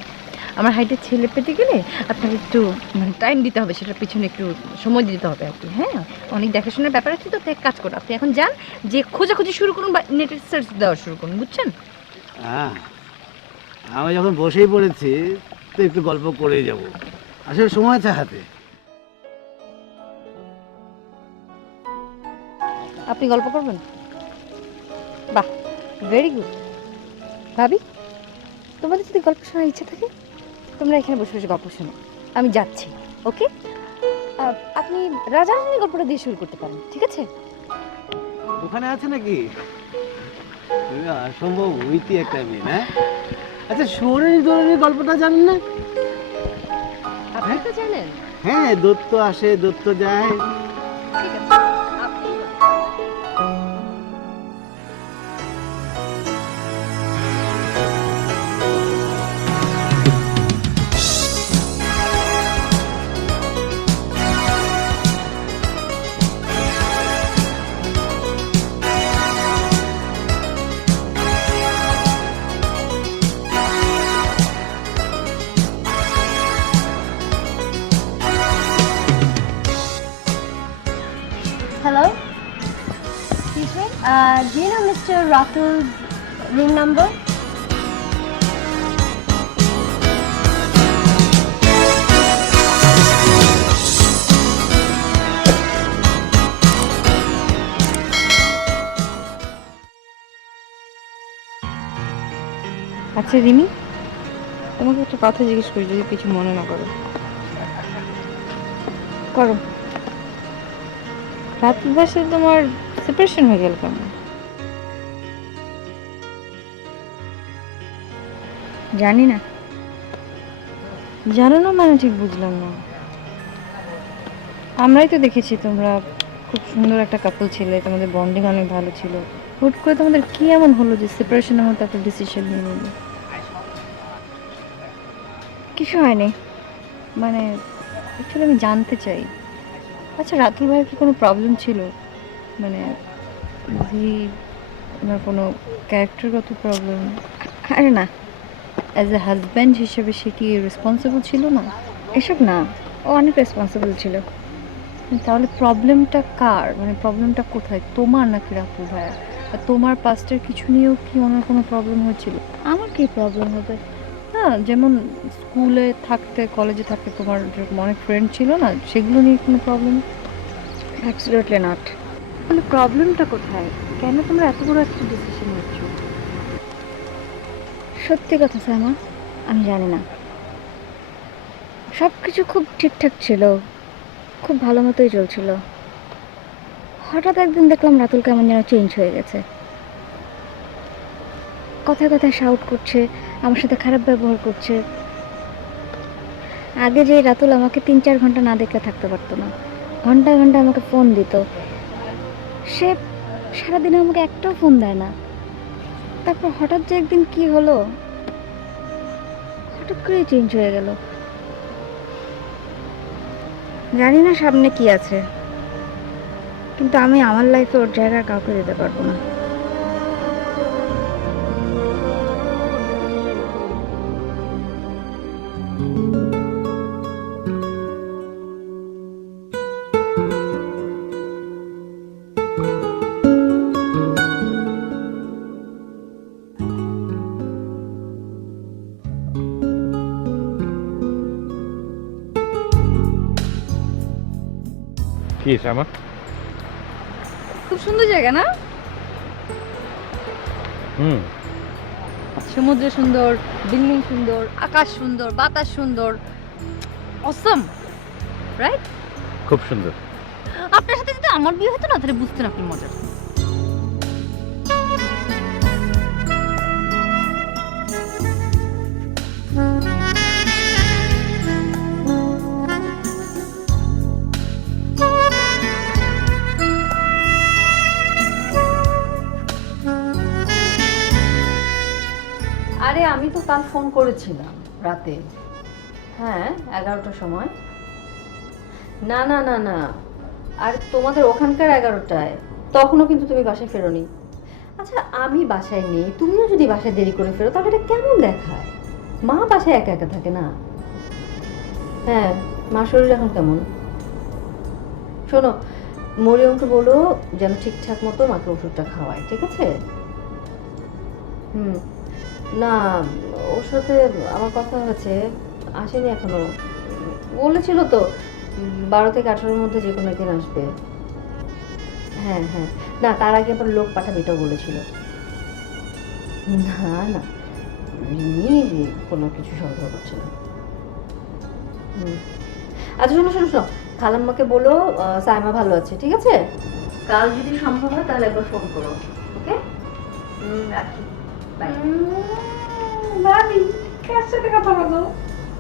আমার হাইটের ছেলে পেতে গেলে আপনাকে একটু মানে টাইম দিতে হবে, সেটার পিছনে একটু সময় দিতে হবে আর কি। হ্যাঁ, অনেক দেখাশোনার ব্যাপার আছে, তো তাই এক কাজ করুন, আপনি এখন যান, যে খোঁজাখুঁজি শুরু করুন বা নেটের সার্চ দেওয়া শুরু করুন, বুঝছেন? হ্যাঁ, আমি যখন বসেই পড়েছি তো একটু গল্প করেই যাব, আসলে সময় আছে হাতে। আপনি গল্প করবেন? বাহ, ভেরি গুড। ভাবি, তোমাদের যদি গল্প শোনার ইচ্ছা থাকে তোমরা এখানে বসে বসে গল্প শোনো, আমি যাচ্ছি। ওকে, আপনি রাজা রানীর গল্পটা দিয়ে শুরু করতে পারেন, ঠিক আছে? ওখানে আছে নাকি? তুমি অসম্ভব উইটি একটা মেয়ে না? আচ্ছা, সোরের দোরের গল্পটা জানেন না? আপনি তো জানেন। হ্যাঁ, দত্ত আসে দত্ত যায়। ঠিক আছে, আপনি Hello? Excuse me? Do you know Mr. Ratul's room number? আচ্ছা রিমি, তোমাকে একটা কথা জিজ্ঞেস করি, যদি কিছু মনে না করো। করো। রাতুল ভাইয়ের সাথে তোমার সেপারেশন হয়ে গেল কেমন? জানি না। জানো না মানে? ঠিক বুঝলাম না। আমরাই তো দেখেছি তোমরা খুব সুন্দর একটা কাপল ছিলে, তোমাদের বন্ডিং অনেক ভালো ছিল। হুট করে তোমাদের কি এমন হলো যে সেপারেশনের মতো একটা ডিসিশন নিয়ে নিলে? কিছু হয়নি। মানে অ্যাকচুয়ালি আমি জানতে চাই, আচ্ছা রাতুল ভাইয়ের কি কোনো প্রবলেম ছিল? মানে ওনার কোনো ক্যারেক্টারগত প্রবলেম? আরে না, অ্যাজ এ হাজব্যান্ড হিসেবে সে কি রেসপন্সিবল ছিল না? এসব না, ও অনেক রেসপন্সিবল ছিল। তাহলে প্রবলেমটা কার? মানে প্রবলেমটা কোথায়, তোমার নাকি রাতুল ভাইয়ের? আর তোমার পাস্টের কিছু নিয়েও কি ওনার কোনো প্রবলেম হয়েছিল? আমার কি প্রবলেম হবে? হ্যাঁ, যেমন স্কুলে থাকতে কলেজে থাকতে তোমার যেরকম অনেক ফ্রেন্ড ছিল না, সেগুলো নিয়ে কোনো প্রবলেম? Absolutely not. তাহলে প্রবলেমটা কোথায়? কেন তোমরা এত বড় একটা ডিসিশন নিচ্ছ? সত্যি কথা সাইমা, আমি জানি না। সব কিছু খুব ঠিকঠাক ছিল, খুব ভালো মতোই চলছিল। হঠাৎ একদিন দেখলাম রাতুল কেমন যেন চেঞ্জ হয়ে গেছে। কথায় কথায় শাউট করছে, আমার সাথে খারাপ ব্যবহার করছে। আগে যে রাতুল আমাকে 3-4 ঘন্টা না দেখলে থাকতে পারতো না, ঘন্টায় ঘন্টায় আমাকে ফোন দিত। সে সারাদিনে আমাকে একটাও ফোন দেয় না। তারপর হঠাৎ যে একদিন কি হলো, হঠাৎ করেই চেঞ্জ হয়ে গেল। জানি না সামনে কি আছে, কিন্তু আমি আমার লাইফে ওর জায়গা কাউকে দিতে পারবো না। কি শ্যামা? খুব সুন্দর জায়গা না? হুম, সমুদ্র সুন্দর, বিল্ডিং সুন্দর, আকাশ সুন্দর, বাতাস সুন্দর, অসম, রাইট? খুব সুন্দর। আপনার সাথে যদি আমার বিয়ে হতো না, তাহলে বুঝতেন আপনি মজা। আরে আমি তো কাল ফোন করেছিলাম রাতে, হ্যাঁ 11টার সময়। না না না না, আর তোমাদের ওখানকার 11টায়, তখনও কিন্তু তুমি বাসায় ফেরোনি। আচ্ছা আমি বাসায় নেই, তুমিও যদি বাসায় দেরি করে ফেরো তাহলে এটা কেমন দেখায়? মা বাসায় একা একা থাকে না? হ্যাঁ, মা শরীর এখন কেমন? শোনো, মরিয়মকে বলো যেন ঠিকঠাক মতো মাকে ওষুধটা খাওয়ায়, ঠিক আছে? হুম, না ওর সাথে আমার কথা হয়েছে, আসেনি এখনো। বলেছিল তো 12 থেকে 18-এর মধ্যে যে কোনো একদিন আসবে। হ্যাঁ হ্যাঁ, না তার আগে আবার লোক পাঠাবে এটাও বলেছিল। না না, রিমি কোনো কিছু সন্দেহ করছে না। হুম, আচ্ছা শোনো শোনো শোনো, খালাম্মাকে বলো সাইমা ভালো আছে, ঠিক আছে? কাল যদি সম্ভব হয় তাহলে একবার ফোন করো, ওকে? রাখি, বাই। ভাবি কার সাথে কথা বলো?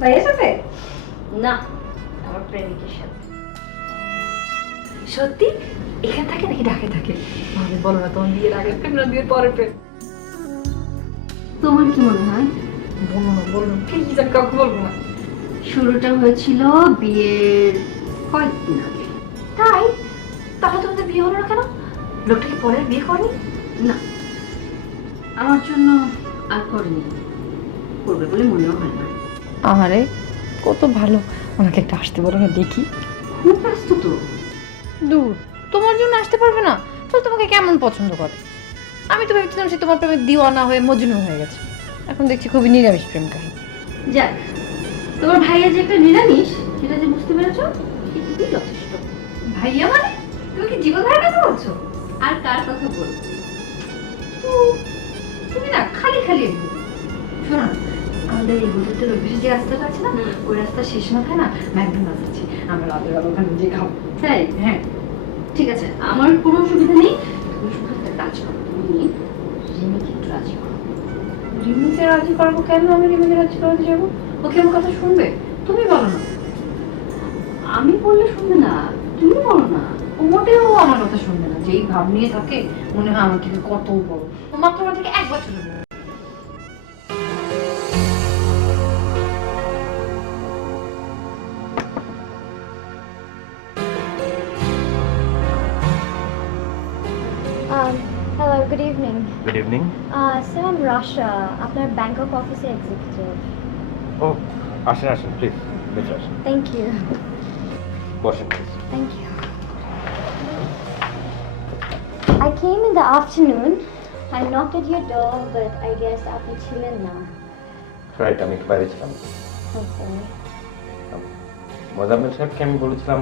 ভাইয়ের সাথে? না, আমার প্রেমিকের সাথে। সত্যি এখানে থাকে নাকি ঢাকে থাকে? ভাবি বলো না, তোমার বিয়ের আগের প্রেম না বিয়ের পরের প্রেম? তোমার কি মনে হয়? বলো না বলো না, কি জানি কাউকে বলবো না। শুরুটা হয়েছিল বিয়ের কয়েকদিন আগে। তাই? তাহলে তোমাদের বিয়ে হলো না কেন? লোকটা কি পরের বিয়ে করেনি? না, আমার জন্য আর করেনি, করবে বলে মনেও হয় না। আরে কত ভালো, আমাকে একটা আসতে বলো না দেখি। খুব ব্যস্ত তো। দূর, তোমার জন্য আসতে পারবে না? তাহলে তোমাকে কেমন পছন্দ করে? আমি তো ভেবেছিলাম সে তোমার প্রেমে দিওয়ানা হয়ে মজনু হয়ে গেছে, এখন দেখছি খুবই নিরামিষ প্রেম কাহিনী। যাক, তোমার ভাইয়া যে একটা নিরামিষ সেটা যে বুঝতে পেরেছো, এটুকুই যথেষ্ট। ভাইয়া মানে? তুমি কি জীবন ধারার কথা বলছো? আর কার কথা বলছো? তো তুমি না খালি খালি এগুলো। শোনো না, আমাদের এই হোটেলটার অফিসে যে রাস্তাটা আছে না, ওই রাস্তার শেষ মাথায় না ম্যাকডোনাল্ডস আছে। আমরা রাতের বেলা ওখানে গিয়ে খাবো। তাই? হ্যাঁ, ঠিক আছে, আমার কোনো অসুবিধা নেই। তুমি শুধু একটা কাজ করো, তুমি রিমিকে একটু রাজি করো। রিমিকে রাজি করবো কেন? আমি রিমিকে রাজি করাতে যাবো? ওকে আমার কথা শুনবে? তুমি বলো না। আমি বললে শুনবে না, তুমি বলো না। ও মোটেও আমার কথা শুনবে না। যেই ভাব নিয়ে থাকে মনে হয় আমার থেকে কত বড়। ও মাত্র আমার থেকে 1 বছরের বড়। Hello, good evening. Good evening. Sir আমি রাশা, আপনার ব্যাংকক অফিসে এক্সিকিউটিভ। ও আসেন আসেন প্লিজ, বেঁচে আসেন, থ্যাংক ইউ। বসেন please. Thank you. I came in the afternoon. I knocked at your door, but I guess আপনি ছিলেন না। রাইট, আমি একটু বাইরে ছিলাম। মোজাম্মেল সাহেবকে আমি বলেছিলাম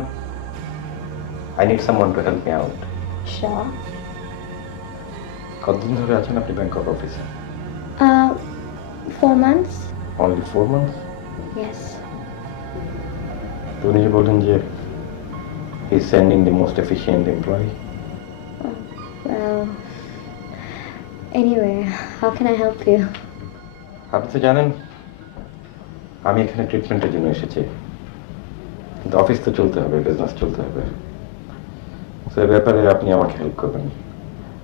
I need someone to help me out. Sure. কতদিন ধরে আছেন আপনি ব্যাংকক অফিসে? 4 months? Only 4 months? Yes. তো উনি যে বললেন যে he sending the most efficient employee. Well, anyway, how can I help you? আপনি তো জানেন আমি এখানে ট্রিটমেন্টের জন্য এসেছি, কিন্তু অফিস তো চলতে হবে, বিজনেস চলতে হবে। তো এই ব্যাপারে আপনি আমাকে হেল্প করবেন,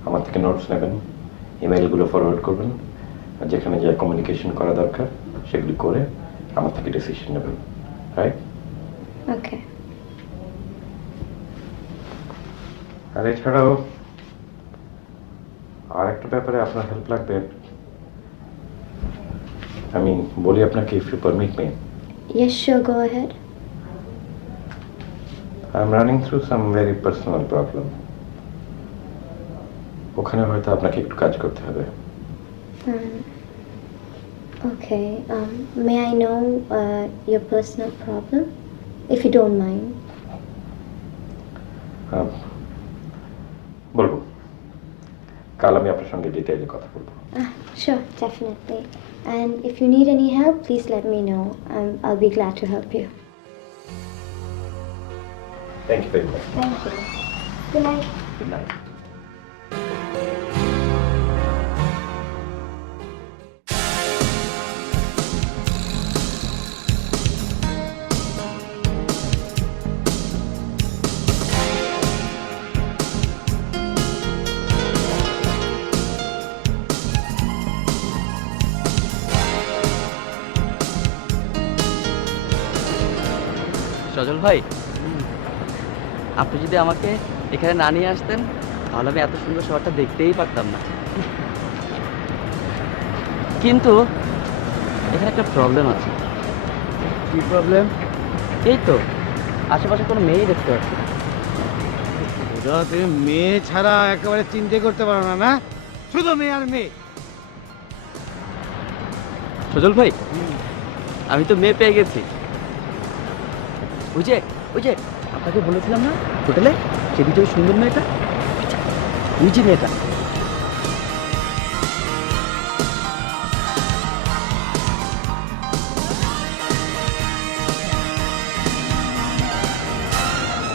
আমার থেকে নোটস নেবেন, ইমেইলগুলো ফরওয়ার্ড করবেন, আর যেখানে যা কমিউনিকেশন করা দরকার সেগুলি করে আমার থেকে ডিসিশন নেবেন, রাইট? Okay. আর এছাড়াও আর একটা ব্যাপারে আপনার হেল্প লাগবে। আমি বলি আপনাকে, if you permit me. Yes, sure, go ahead. I'm running through some very personal problem. ওখানে হয়তো আপনাকে একটু কাজ করতে হবে। Okay. May I know your personal problem, if you don't mind? বলবো, কাল আমি আপনার সঙ্গে ডিটেইলে কথা বলবো। Sure, definitely. And if you need any help, please let me know. I'll be glad to help you. Thank you very much. Thank you. Good night. Good night. Sajal ভাই, আপনি যদি আমাকে এখানে না নিয়ে আসতেন তাহলে আমি এত সুন্দর শহরটা দেখতেই পারতাম না। কিন্তু এখানে একটা প্রবলেম আছে। কি প্রবলেম? এই তো আশেপাশে কোনো মেয়েই দেখতে পাচ্ছি না। তুমি মেয়ে ছাড়া একেবারে চিন্তা করতে পারো না, না? শুধু মেয়ে আর মেয়ে। সজল ভাই, আমি তো মেয়ে পেয়ে গেছি। ওই যে আপনাকে বলেছিলাম না হোটেলে সে ভিতরে সুন্দর মেয়েটা, ওই যে মেয়েটা।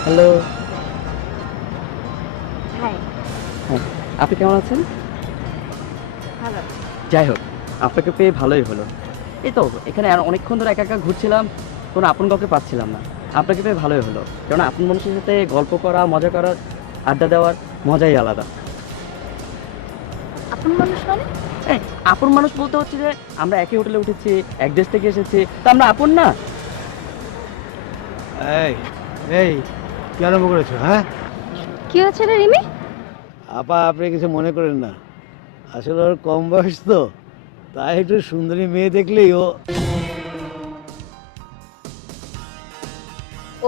হ্যালো। Hi. আপনি কেমন আছেন? Hello. যাই হোক, আপনাকে পেয়ে ভালোই হলো। এই তো এখানে আর অনেকক্ষণ ধরে একা একা ঘুরছিলাম, কোনো আপন কাউকে পাচ্ছিলাম না। আপনাকে পেয়ে ভালোই হলো, কারণ আপন মানুষের সাথে গল্প করা, মজা করা, আড্ডা দেওয়ার মজাই আলাদা। আপন মানুষ মানে? এই আপন মানুষ বলতে হচ্ছে যে আমরা একই হোটেলে উঠেছি, এক দেশ থেকে এসেছি, তো আমরা আপন না? এই এই কি আরম্ভ করেছো? হ্যাঁ কি হচ্ছে রে রিমি? আপা, আপনি কিছু মনে করেন না, আসলে ওর কম বয়স তো, তাই একটু সুন্দরী মেয়ে দেখলেই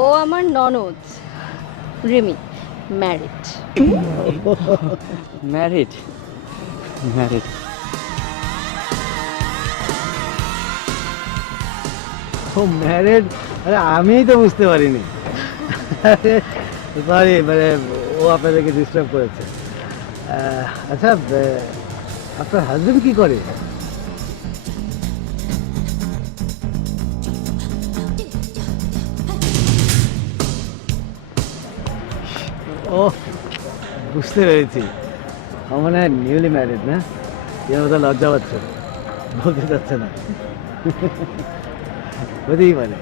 ও আমার ননদ রিমি, ম্যারিড। ম্যারিড? ম্যারিড? ও ম্যারেড? আরে আমিই তো বুঝতে পারিনি। সরি, মানে ও আপনাদেরকে ডিস্টার্ব করেছে। আচ্ছা, আপনার হাজবেন্ড কি করে? ও বুঝতে পেরেছি, আমার মনে হয় নিউলি ম্যারিড, না? এর মতো লজ্জা পাচ্ছে, বলতে চাচ্ছে না। হতেই পারে।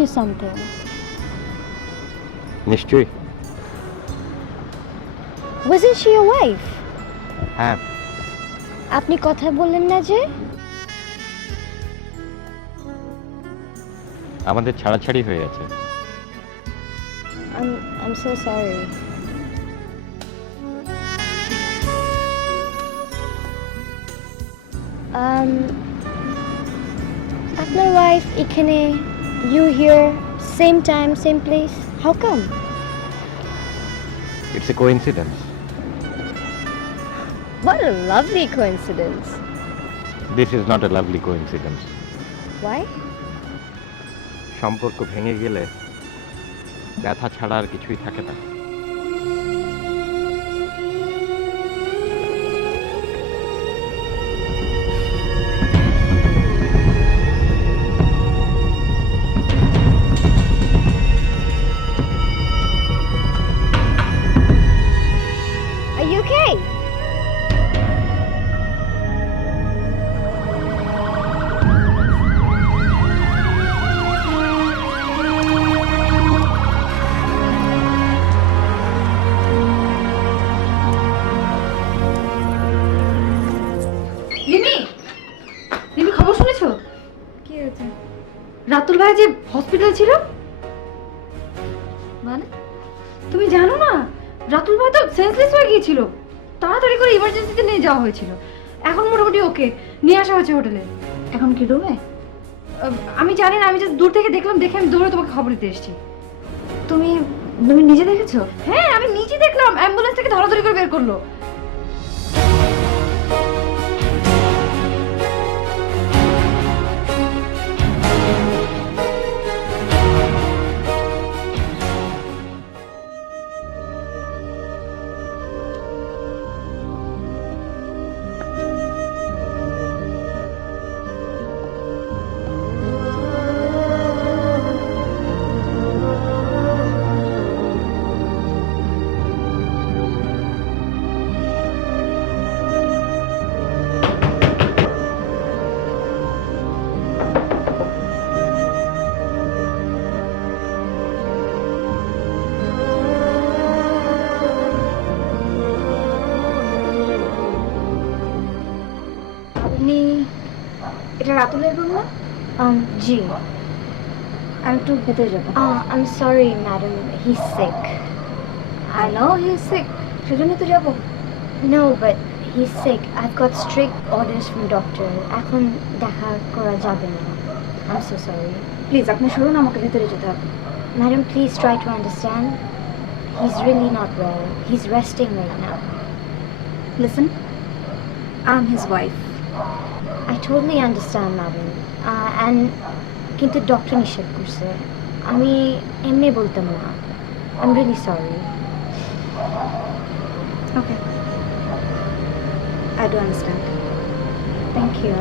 you something. নিশ্চয়ই। Wasn't she your wife? হ্যাঁ, আপনি কথা বললেন না যে? আমাদের ছাড়াছাড়ি হয়ে গেছে। I'm so sorry. আপনার wife এখানে, you here, same time, same place. How come? It's a coincidence. What a lovely coincidence. This is not a lovely coincidence. Why? সম্পর্ক ভেঙে গেলে ব্যথা ছাড়া আর কিছুই থাকে না। Are you okay? Rimi, Rimi খবর শুনেছো? কি হয়েছে? রাতুল ভাই যে হসপিটাল ছিল। মানে তুমি জানো না, রাতুল ভাই তো সেন্সলেস হয়ে গিয়েছিল। তাড়াতাড়ি করে ইমার্জেন্সিতে নিয়ে যাওয়া হয়েছিল। এখন মোটামুটি ওকে, নিয়ে আসা হয়েছে হোটেলে। এখন কি রুমে? আমি জানি না, আমি জাস্ট দূর থেকে দেখলাম, দেখে আমি দৌড়ে তোমাকে খবর দিতে এসেছি। তুমি নিজে দেখেছো? হ্যাঁ, আমি নিজে দেখলাম, অ্যাম্বুলেন্স থেকে ধরাধরি করে বের করলো। আপনি এটা রাতুলের রুম না? জি। আমি একটু ভেতরে যাবো। I'm sorry, madam. He's sick. I know he's sick, সেজন্য তো যাবো। No, but he's sick. I've got strict orders from doctor. এখন দেখা করা যাবে না। I'm so sorry. প্লিজ আপনি শুনুন, আমাকে ভেতরে যেতে হবে। Madam, please try to understand. He's really not well. He's resting right now. Listen, I'm his wife. I totally understand, madam. And কিন্তু ডক্টর নিষেধ করছে। আমি এমনি বলতাম না। I'm really sorry. Okay, I do understand. Thank you.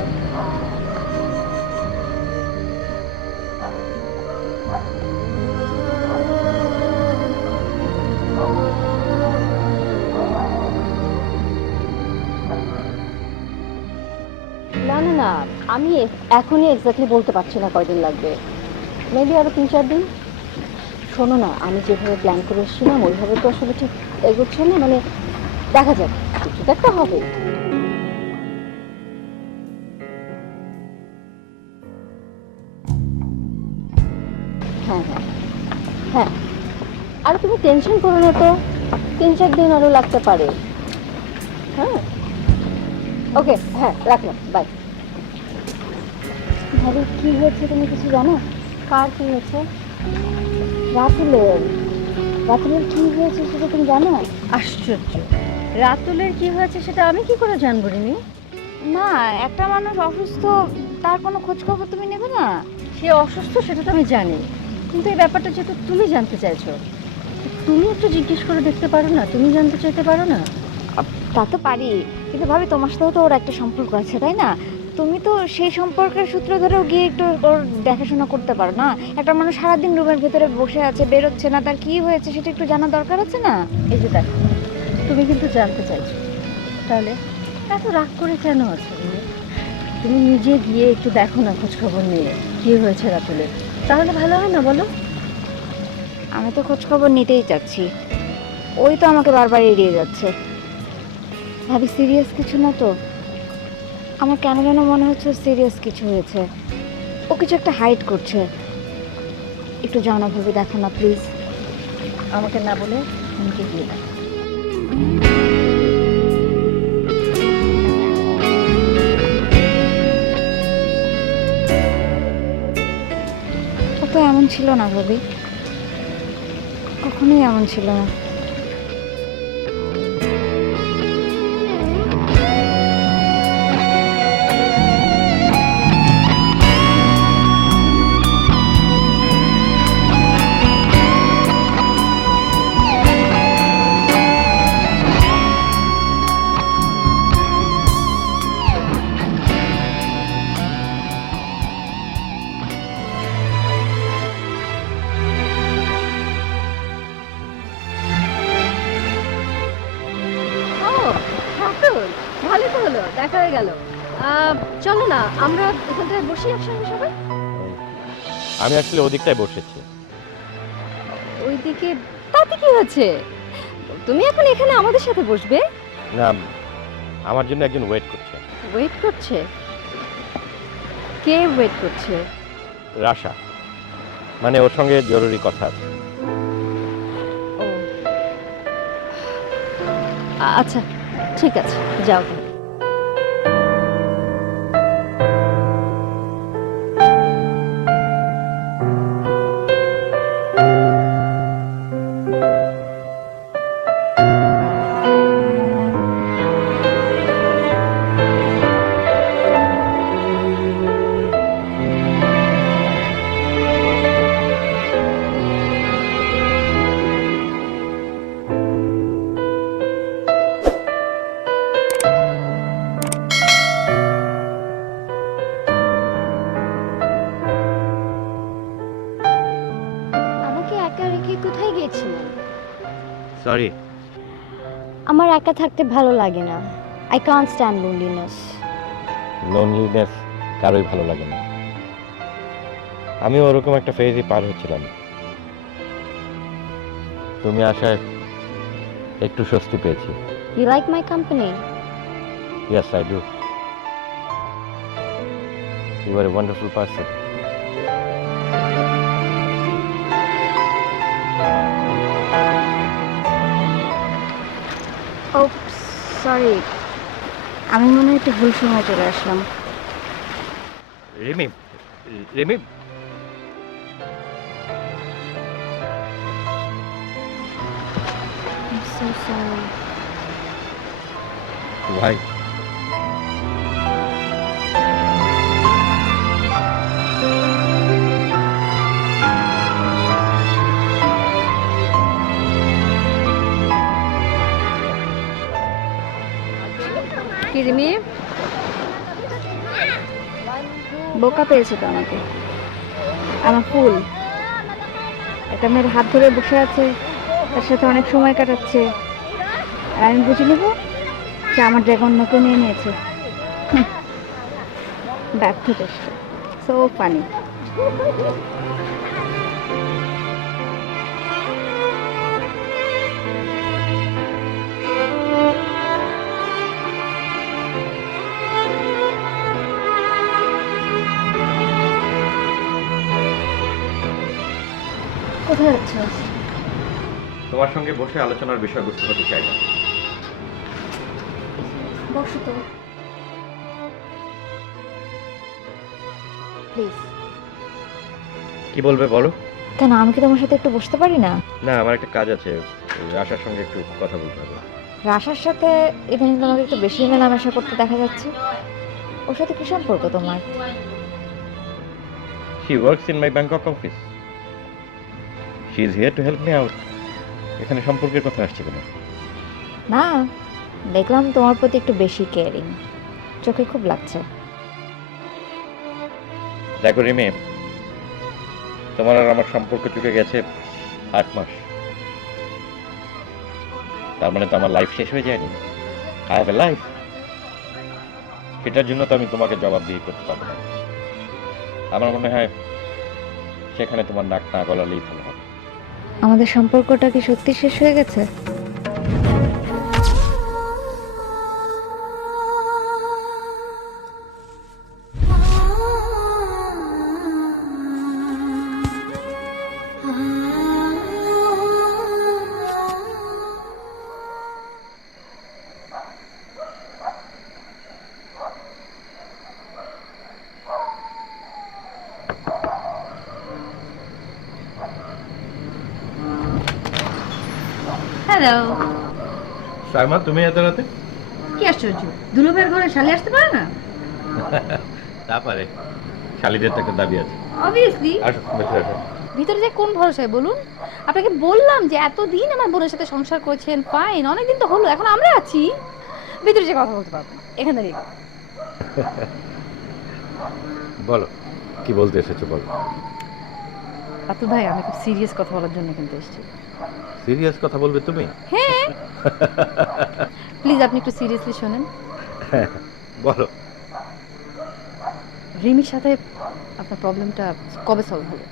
না না না, আমি এখনই এক্স্যাক্টলি বলতে পারছি না কয়দিন লাগবে, মেবি আরও 3-4 দিন। শোনো না, আমি যেভাবে প্ল্যান করে এসেছিলাম ওইভাবে তো আসলে ঠিক এগোচ্ছে না, মানে দেখা যাক, কিছু তো একটা হবে। হ্যাঁ হ্যাঁ হ্যাঁ, আর তুমি টেনশন করো না তো, 3-4 দিন আরও লাগতে পারে। হ্যাঁ ওকে, হ্যাঁ রাখলাম, বাই। ভাবি, কি হয়েছে তুমি কিছু জানো? কার কি হয়েছে? রাতুলের কি হয়েছে সেটা তুমি জানো? আশ্চর্য, রাতুলের কি হয়েছে সেটা আমি কি করে জানবো রিমি? না, একটা মানুষ অসুস্থ, তার কোনো খোঁজ খবর তুমি নেবে না? সে অসুস্থ সেটা তো আমি জানি, কিন্তু এই ব্যাপারটা যেহেতু তুমি জানতে চাইছো, তুমি একটু জিজ্ঞেস করে দেখতে পারো না? তুমি জানতে চাইতে পারো না? তা তো পারি, কিন্তু ভাবি তোমার সাথেও তো ওর একটা সম্পর্ক আছে, তাই না? তুমি তো সেই সম্পর্কের সূত্র ধরেও গিয়ে একটু ওর দেখাশোনা করতে পারো না? একটা মানুষ সারাদিন রুমের ভেতরে বসে আছে, বেরোচ্ছে না, তার কি হয়েছে সেটা একটু জানা দরকার আছে না? এই যে দেখো, তুমি কিন্তু জানতে চাইছো, তাহলে এত রাগ করে কেন আছো রিমি? তুমি নিজে গিয়ে একটু দেখো না, খোঁজ খবর নিয়ে কি হয়েছে রাতুলের। তাহলে ভালো হয় না বলো? আমি তো খোঁজ খবর নিতেই চাচ্ছি, ওই তো আমাকে বারবার এড়িয়ে যাচ্ছে। ভাবি সিরিয়াস কিছু না তো? আমার কেন যেন মনে হচ্ছে সিরিয়াস কিছু হয়েছে, ও কিছু একটা হাইড করছে। একটু যাও না ভাবি, দেখো না প্লিজ, আমাকে না বলে আমাকে দিয়ে দাও। ও তো এমন ছিল না ভাবি, কখনোই এমন ছিল না। ও রাতুল, ভালোই তো হলো, দেখা হয়ে গেল। চলো না আমরা এখানটায় বসি একসঙ্গে সবাই। আমি আসলে ওদিকটায় বসেছি। ওইদিকে তাতে কি হচ্ছে? তুমি এখন এখানে আমাদের সাথে বসবে। না, আমার জন্য একজন ওয়েট করছে। ওয়েট করছে? কে ওয়েট করছে? রাশা, মানে ওর সঙ্গে জরুরি কথা আছে। ও আচ্ছা, ঠিক আছে, যাও। আমাকে একা রেখে কোথায় গিয়েছিলেন? সরি। আমার একা থাকতে ভালো লাগে না। I can't stand loneliness. Loneliness কারোই ভালো লাগে না। আমি ওরকম একটা ফেজই পার হচ্ছিলাম। তুমি আসায় একটু স্বস্তি পেয়েছি। You like my company? Yes, I do. You are a wonderful person. ও সরি, আমি মনে হয় একটু ভুল সময় চলে আসলাম। Rimi, Rimi, I'm so sorry. ভাই, কি রিমি? বোকা পেয়েছে তো আমাকে। আমার ফুল একটা মেয়ের হাত ধরে বসে আছে, তার সাথে অনেক সময় কাটাচ্ছে, আর আমি বুঝে নেব যে আমার ড্রাগন নৌকে নিয়ে নিয়েছে। ব্যর্থ চেষ্টা। So funny. কোথায় যাচ্ছ? তোমার সঙ্গে বসে আলোচনার বিষয়বস্তু হতে চাই না। বসো তো প্লিজ। কি বলবে বলো? কেন, আমি কি তোমার সাথে একটু বসতে পারি না? না, আমার একটা কাজ আছে, আশার সঙ্গে একটু কথা বলতে হবে। রাশার সাথে ইদানিং তোমাকে একটু বেশি মেলামেশা করতে দেখা যাচ্ছে। ওর সাথে কি সম্পর্ক তোমার? She works in my Bangkok office. She is here to help me out. এখানে সম্পর্কের কথা আসছে কেন? না, দেখলাম তোমার প্রতি একটু বেশি কেয়ারিং, চোখে খুব লাগছে। দেখো রিমি, তোমার আর আমার সম্পর্ক চুকে গেছে 8 মাস। তার মানে তো আমার লাইফ শেষ হয়ে যায়নি। I have a life. সেটার জন্য তো আমি তোমাকে জবাবদিহি করতে পারবো না। আমার মনে হয় সেখানে তোমার নাক না গলালেই ভালো হবে। আমাদের সম্পর্কটা কি সত্যি শেষ হয়ে গেছে? হ্যালো। সাইমা, তুমি এত রাতে? কি আশ্চর্য, দুলাভাইয়ের ঘরে শালি আসতে পারে না? তা পারে, শালিদের তো একটা দাবি আছে। অবভিয়াসলি। আসো, বসে আসো। ভিতরে যে কোন ভরসায় বলুন? আপনাকে বললাম যে এতদিন আমার বোনের সাথে সংসার করেছেন, ফাইন, অনেকদিন তো হলো, এখন আমরা আছি, ভিতরে যে কথা বলতে পারবো না, এখানে দাঁড়িয়ে। বলো, কি বলতে এসেছো বলো। রাতুল ভাই, আমি খুব সিরিয়াস কথা বলার জন্য কিন্তু এসেছি। সিরিয়াস কথা বলবে তুমি? হ্যাঁ, প্লিজ আপনি একটু সিরিয়াসলি শোনেন। বলো। রিমির সাথে আপনার প্রবলেমটা কবে সলভ হবে?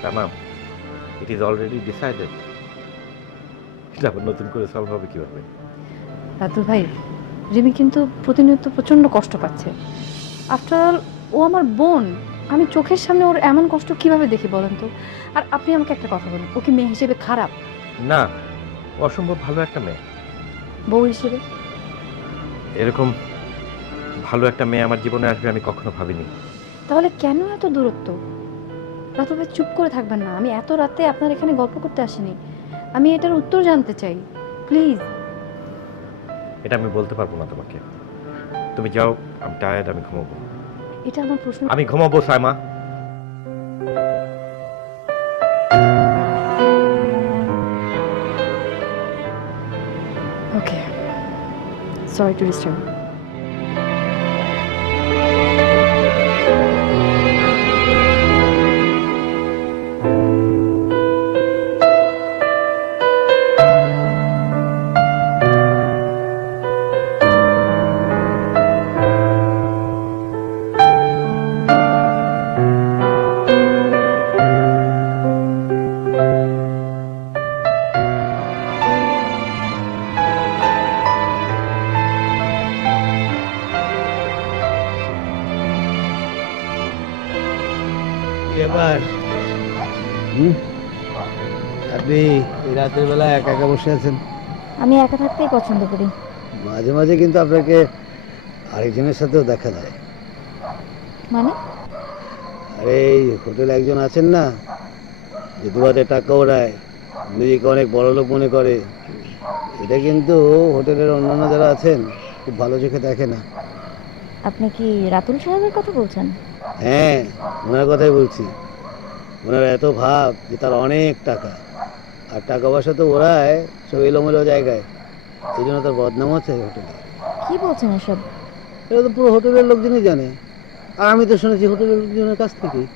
Saima, it is already decided. এটা আবার নতুন করে সলভ হবে কিভাবে? রাতুল ভাই, রিমি কিন্তু প্রতিনিয়ত প্রচন্ড কষ্ট পাচ্ছে। আফটার অল, ও আমার বোন, আমি চোখের সামনে ওর এমন কষ্ট কিভাবে দেখি বলেন তো? আর আপনি আমাকে একটা কথা বলেন, ও কি মেয়ে হিসেবে খারাপ? না, অসম্ভব ভালো একটা মেয়ে। বউ হিসেবে? এরকম ভালো একটা মেয়ে আমার জীবনে আসবে আমি কখনো ভাবিনি। তাহলে কেন এত দূরত্ব? রাতুল ভাই, চুপ করে থাকবেন না। আমি এত রাতে আপনার এখানে গল্প করতে আসিনি, আমি এটার উত্তর জানতে চাই, প্লিজ। এটা আমি বলতে পারবো না তোমাকে। তুমি যাও, আমি টায়ার্ড, আমি ঘুমাবো। এটা আমার প্রশ্ন। আমি ঘুমাবো সাইমা। ওকে, সরি টু ডিস্টার্ব। এবার আপনি এই রাতের বেলা একা একা বসে আছেন? আমি একা থাকতেই পছন্দ করি। মাঝে মাঝে কিন্তু আপনাকে আরেকজনের সাথেও দেখা যায়। মানে? আরে এই হোটেলে একজন আছেন না, যে দুহাতে টাকা ওড়ায়, নিজেকে অনেক বড় লোক মনে করে, এটা কিন্তু হোটেলের অন্যান্য যারা আছেন খুব ভালো চোখে দেখে না। আপনি কি রাতুল সাহেবের কথা বলছেন? হ্যাঁ, ওনার কথাই বলছি। ওনার এত ভাব যে তার অনেক টাকা, আর টাকা পয়সা তো ওরায় সব এলোমেলো জায়গায়, এই জন্য তার বদনাম আছে হোটেলে। কি বলছেন এসব? এটা তো পুরো হোটেলের লোকজনই জানে, আর আমি তো শুনেছি হোটেলের লোকজনের কাছ থেকেই।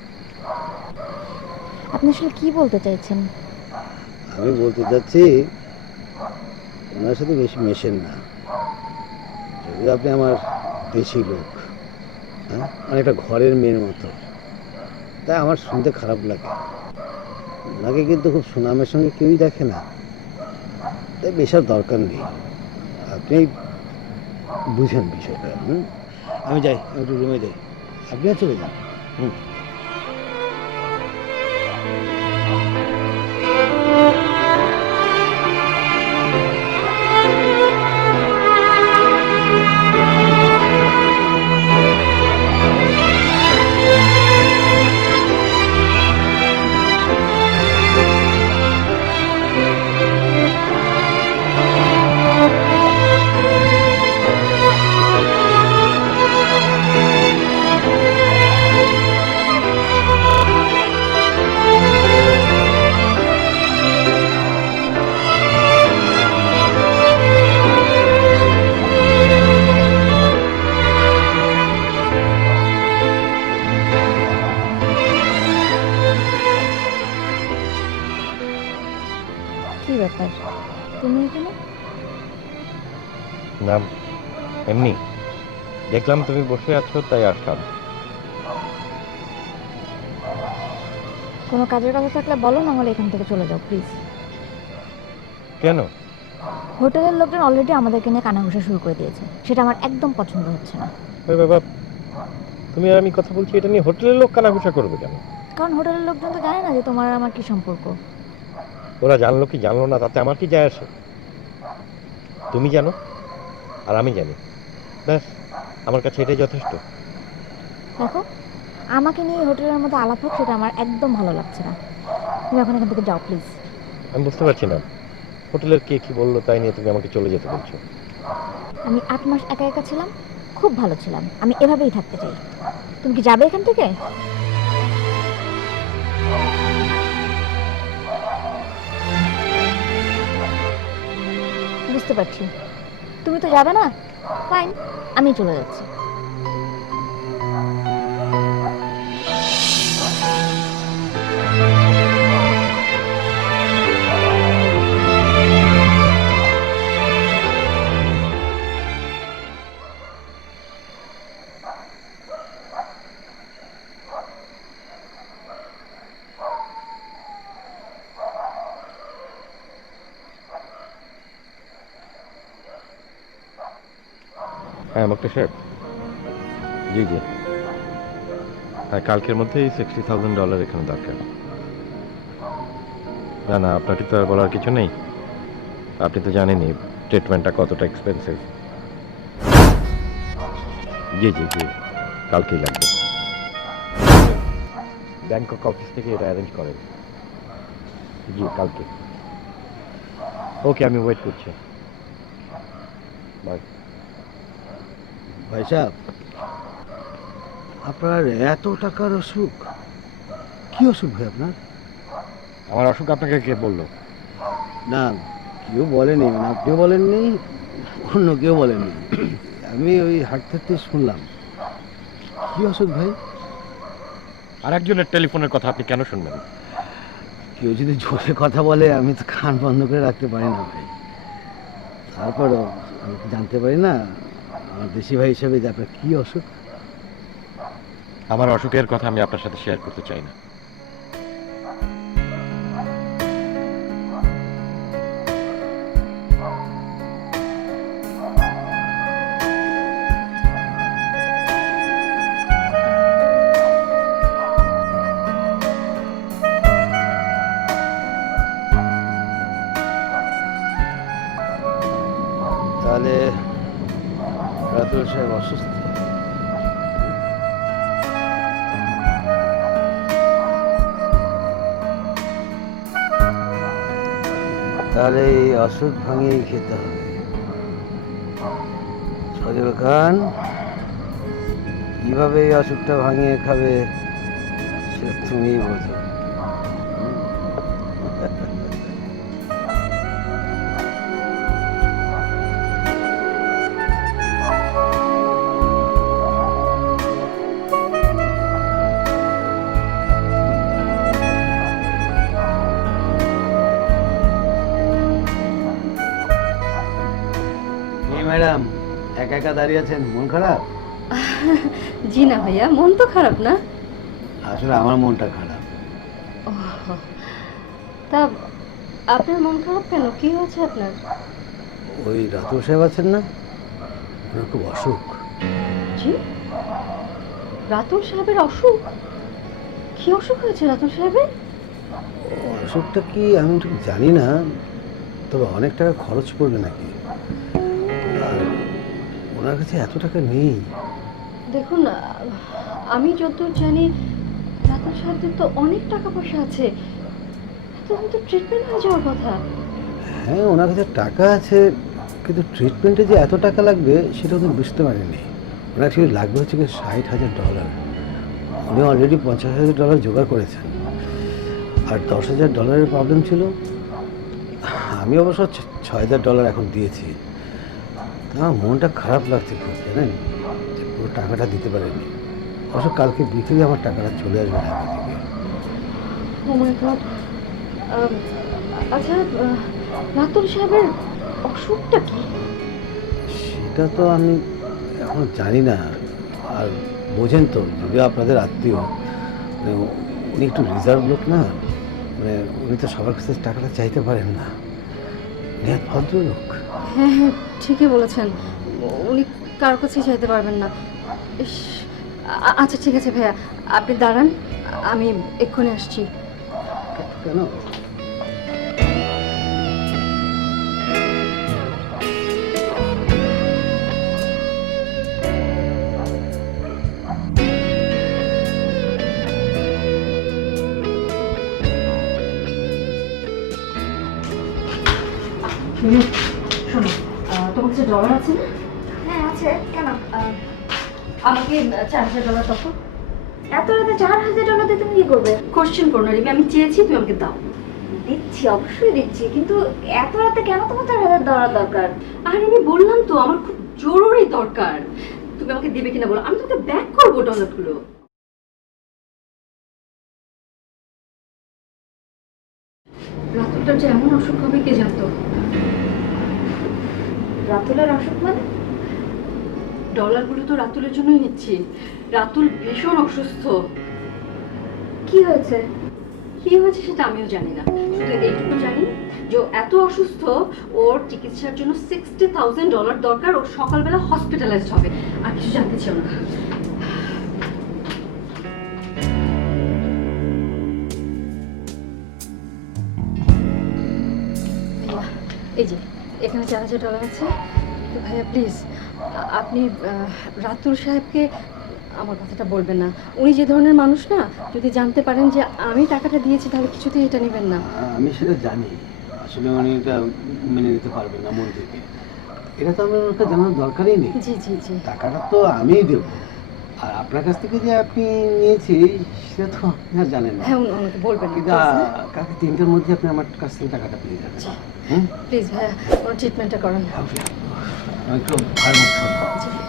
আপনি আসলে কি বলতে চাইছেন? আমি বলতে চাচ্ছি ওনার সাথে বেশি মেশেন না। যদি আপনি আমার বেশি লোক, হ্যাঁ, অনেকটা ঘরের মেয়ের মতো, তাই আমার শুনতে খারাপ লাগে। ওনাকে কিন্তু খুব সুনামের সঙ্গে কেউই দেখে না, তাই বেশার দরকার নেই। আপনি বুঝেন বিষয়টা। আমি যাই, আমি একটু রুমে যাই, আপনিও চলে যান। কি ব্যাপার, তুমি এখানে? নাম এমনি দেখলাম তুমি বসে আছো তাই আসলাম। কোনো কাজের কথা থাকলে বলো, না হলে এখান থেকে চলে যাও প্লিজ। কেন? হোটেলের লোকজন অলরেডি আমাদেরকে নিয়ে কানাঘুষা শুরু করে দিয়েছে, সেটা আমার একদম পছন্দ হচ্ছে না। ওই বাবা, তুমি আর আমি কথা বলছি, এটা নিয়ে হোটেলের লোক কানাঘুষা করবে কেন? কারণ হোটেলের লোকজন তো জানে না যে তোমার আর আমার কি সম্পর্ক। ওরা জানলো কি জানলো না তাতে আমার কি যায় আসে? তুমি জানো আর আমি জানি, ব্যাস আমার কাছে এটাই যথেষ্ট। দেখো, আমাকে নিয়ে হোটেলের মধ্যে আলাপ হোক সেটা আমার একদম ভালো লাগছে না। তুমি এখন এখান থেকে যাও প্লিজ। আমি বুঝতে পারছি না, হোটেলের কে কি বললো তাই নিয়ে তুমি আমাকে চলে যেতে বলছো? আমি 8 মাস একা একা ছিলাম, খুব ভালো ছিলাম, আমি এভাবেই থাকতে চাই। তুমি কি যাবে এখান থেকে? বুঝতে পারছি, তুমি তো যাবে না, ফাইন, আমি চলে যাচ্ছি। হ্যাঁ মুক্তা সাহেব, জি জি, হ্যাঁ কালকের মধ্যেই $60,000 এখানে দরকার। না না, আপনাকে তো আর বলার কিছু নেই, আপনি তো জানেনই ট্রিটমেন্টটা কতটা এক্সপেন্সিভ। জি জি জি, কালকেই লাগবে। ব্যাংকক অফিস থেকে এটা অ্যারেঞ্জ করেন। জি কালকে। ওকে, আমি ওয়েট করছি। বাই। ভাই সাহেব, আপনার এত টাকার অসুখ, কি অসুখ ভাই আপনার? আমার অসুখ আপনাকে কে বললো? না, কেউ বলেনি, মানে আপনিও বলেননি, অন্য কেউ বলেননি, আমি ওই হাঁটতে হাঁটতে শুনলাম। কি অসুখ ভাই? আর একজনের টেলিফোনের কথা আপনি কেন শুনবেন? কেউ যদি জোরে কথা বলে আমি তো কান বন্ধ করে রাখতে পারি না ভাই। তারপরও আমি তো জানতে পারি না আমার দেশি ভাই হিসেবে যে আপনার কি অসুখ। আমার অসুখের কথা আমি আপনার সাথে শেয়ার করতে চাই না। তাহলে রাতুল সাহেব অসুস্থ? তাহলে এই অসুখ ভাঙিয়ে খেতে হবে। সজল খান কিভাবে এই অসুখটা ভাঙিয়ে খাবে সেটা তুমিই বোঝো। ম্যাডাম, একা একা দাঁড়িয়ে আছেন, মন খারাপ? জি না ভাইয়া, মন তো খারাপ না। আসলে আমার মনটা খারাপ। তা আপনার মন খারাপ কেন? কি হয়েছে আপনার? ওই রাতুল সাহেব আছেন না, ওনার খুব অসুখ। জি, রাতুল সাহেবের অসুখ? কি অসুখ হয়েছে রাতুল সাহেবের? অসুখটা কি আমি ঠিক জানি না, তবে অনেক টাকা খরচ পড়বে নাকি। আর ওনার কাছে এত টাকা নেই। দেখুন, আমি যতদূর জানি রাতুল সাহেবদের তো অনেক টাকা পয়সা আছে, তখন তো ট্রিটমেন্ট হয়ে যাওয়ার কথা। হ্যাঁ, ওনার কাছে টাকা আছে, কিন্তু ট্রিটমেন্টে যে এত টাকা লাগবে সেটা উনি বুঝতে পারেননি। ওনার ঠিক লাগবে হচ্ছে কি $60,000। উনি অলরেডি $50,000 জোগাড় করেছেন, আর $10,000 প্রবলেম ছিল। আমি অবশ্য $6,000 এখন দিয়েছি। আমার মনটা খারাপ লাগছে খুব, জানেন, যে পুরো টাকাটা দিতে পারেনি। অবশ্য কালকে বিকেলে আমার টাকাটা চলে আসবে ঢাকা থেকে। ও মাই গড। আচ্ছা, রাতুল সাহেবের অসুখটা কি? সেটা তো আমি এখন জানি না। আর বোঝেন তো, যদিও আপনাদের আত্মীয়, মানে উনি একটু রিজার্ভ লোক না, মানে উনি তো সবার কাছে টাকাটা চাইতে পারেন না। উনি এক ভদ্রলোক। হ্যাঁ হ্যাঁ, ঠিকই বলেছেন, উনি কারোর কাছেই চাইতে পারবেন না। ইস, আচ্ছা ঠিক আছে ভাইয়া, আপনি দাঁড়ান, আমি এক্ষুনি আসছি। কেন? শোনো, তোমার কাছে ডলার আছে না? হ্যাঁ আছে, কেন? আমাকে $4,000 দাও। এত রাতে $4,000 দিয়ে তুমি কি করবে? কোশ্চেন করো না রিমি, আমি চেয়েছি, তুমি আমাকে দাও। দিচ্ছি, অবশ্যই দিচ্ছি, কিন্তু এত রাতে কেন তোমার $4,000 দরকার? আর আমি বললাম তো আমার খুব জরুরি দরকার, তুমি আমাকে দেবে কিনা বলো, আমি তোমাকে ব্যাক করবো ডলারগুলো। রাতুলটার যে এমন অসুখ হবে কে জানতো। রাতুলের অসুখ মানে? ডলারগুলো তো রাতুলের জন্যই নিচ্ছি, রাতুল ভীষণ অসুস্থ। কি হয়েছে? কি হয়েছে সেটা আমিও জানি না, শুধু এইটুকু জানি যে ও এত অসুস্থ, ওর চিকিৎসার জন্য $60,000 দরকার, ওর সকালবেলা হসপিটালাইজড হবে, আর কিছু জানতে চাও না। ভাইয়া, এই যে এখানে $4,000 আছে, তো ভাইয়া প্লিজ আপনি রাতুল সাহেবকে আমার কথাটা বলবেন না। উনি যে ধরনের মানুষ না, যদি জানতে পারেন যে আমি টাকাটা দিয়েছি তাহলে কিছুতেই এটা নেবেন না। আমি সেটা জানি, আসলে উনি এটা মেনে নিতে পারবেন না মন থেকে। এটা তো আমার ওনাকে জানার দরকারই নেই। জি জি জি। টাকাটা তো আমিই দেবো, আর আপনার কাছ থেকে যে আপনি নিয়েছি সেটা তো আপনি আর জানেন না। হ্যাঁ, ওনাকে বলবেন না কিন্তু কালকে 3টার মধ্যে আপনি আমার কাছ থেকে টাকাটা পেয়ে যাবেন। হুম, প্লিজ ভাইয়া, ওনার ট্রিটমেন্টটা করান। আমি একটু ভালো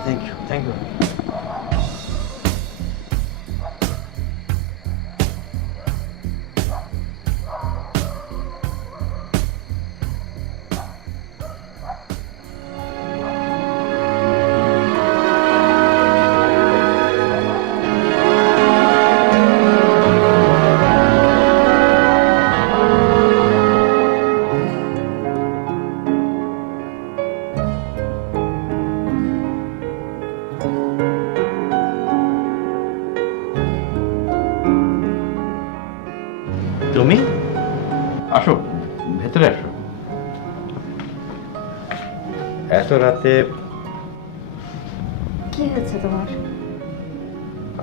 থ্যাংক ইউ, থ্যাংক ইউ। তুমি আসো, ভেতরে আসো। এত রাতে কি হয়েছে তোমার?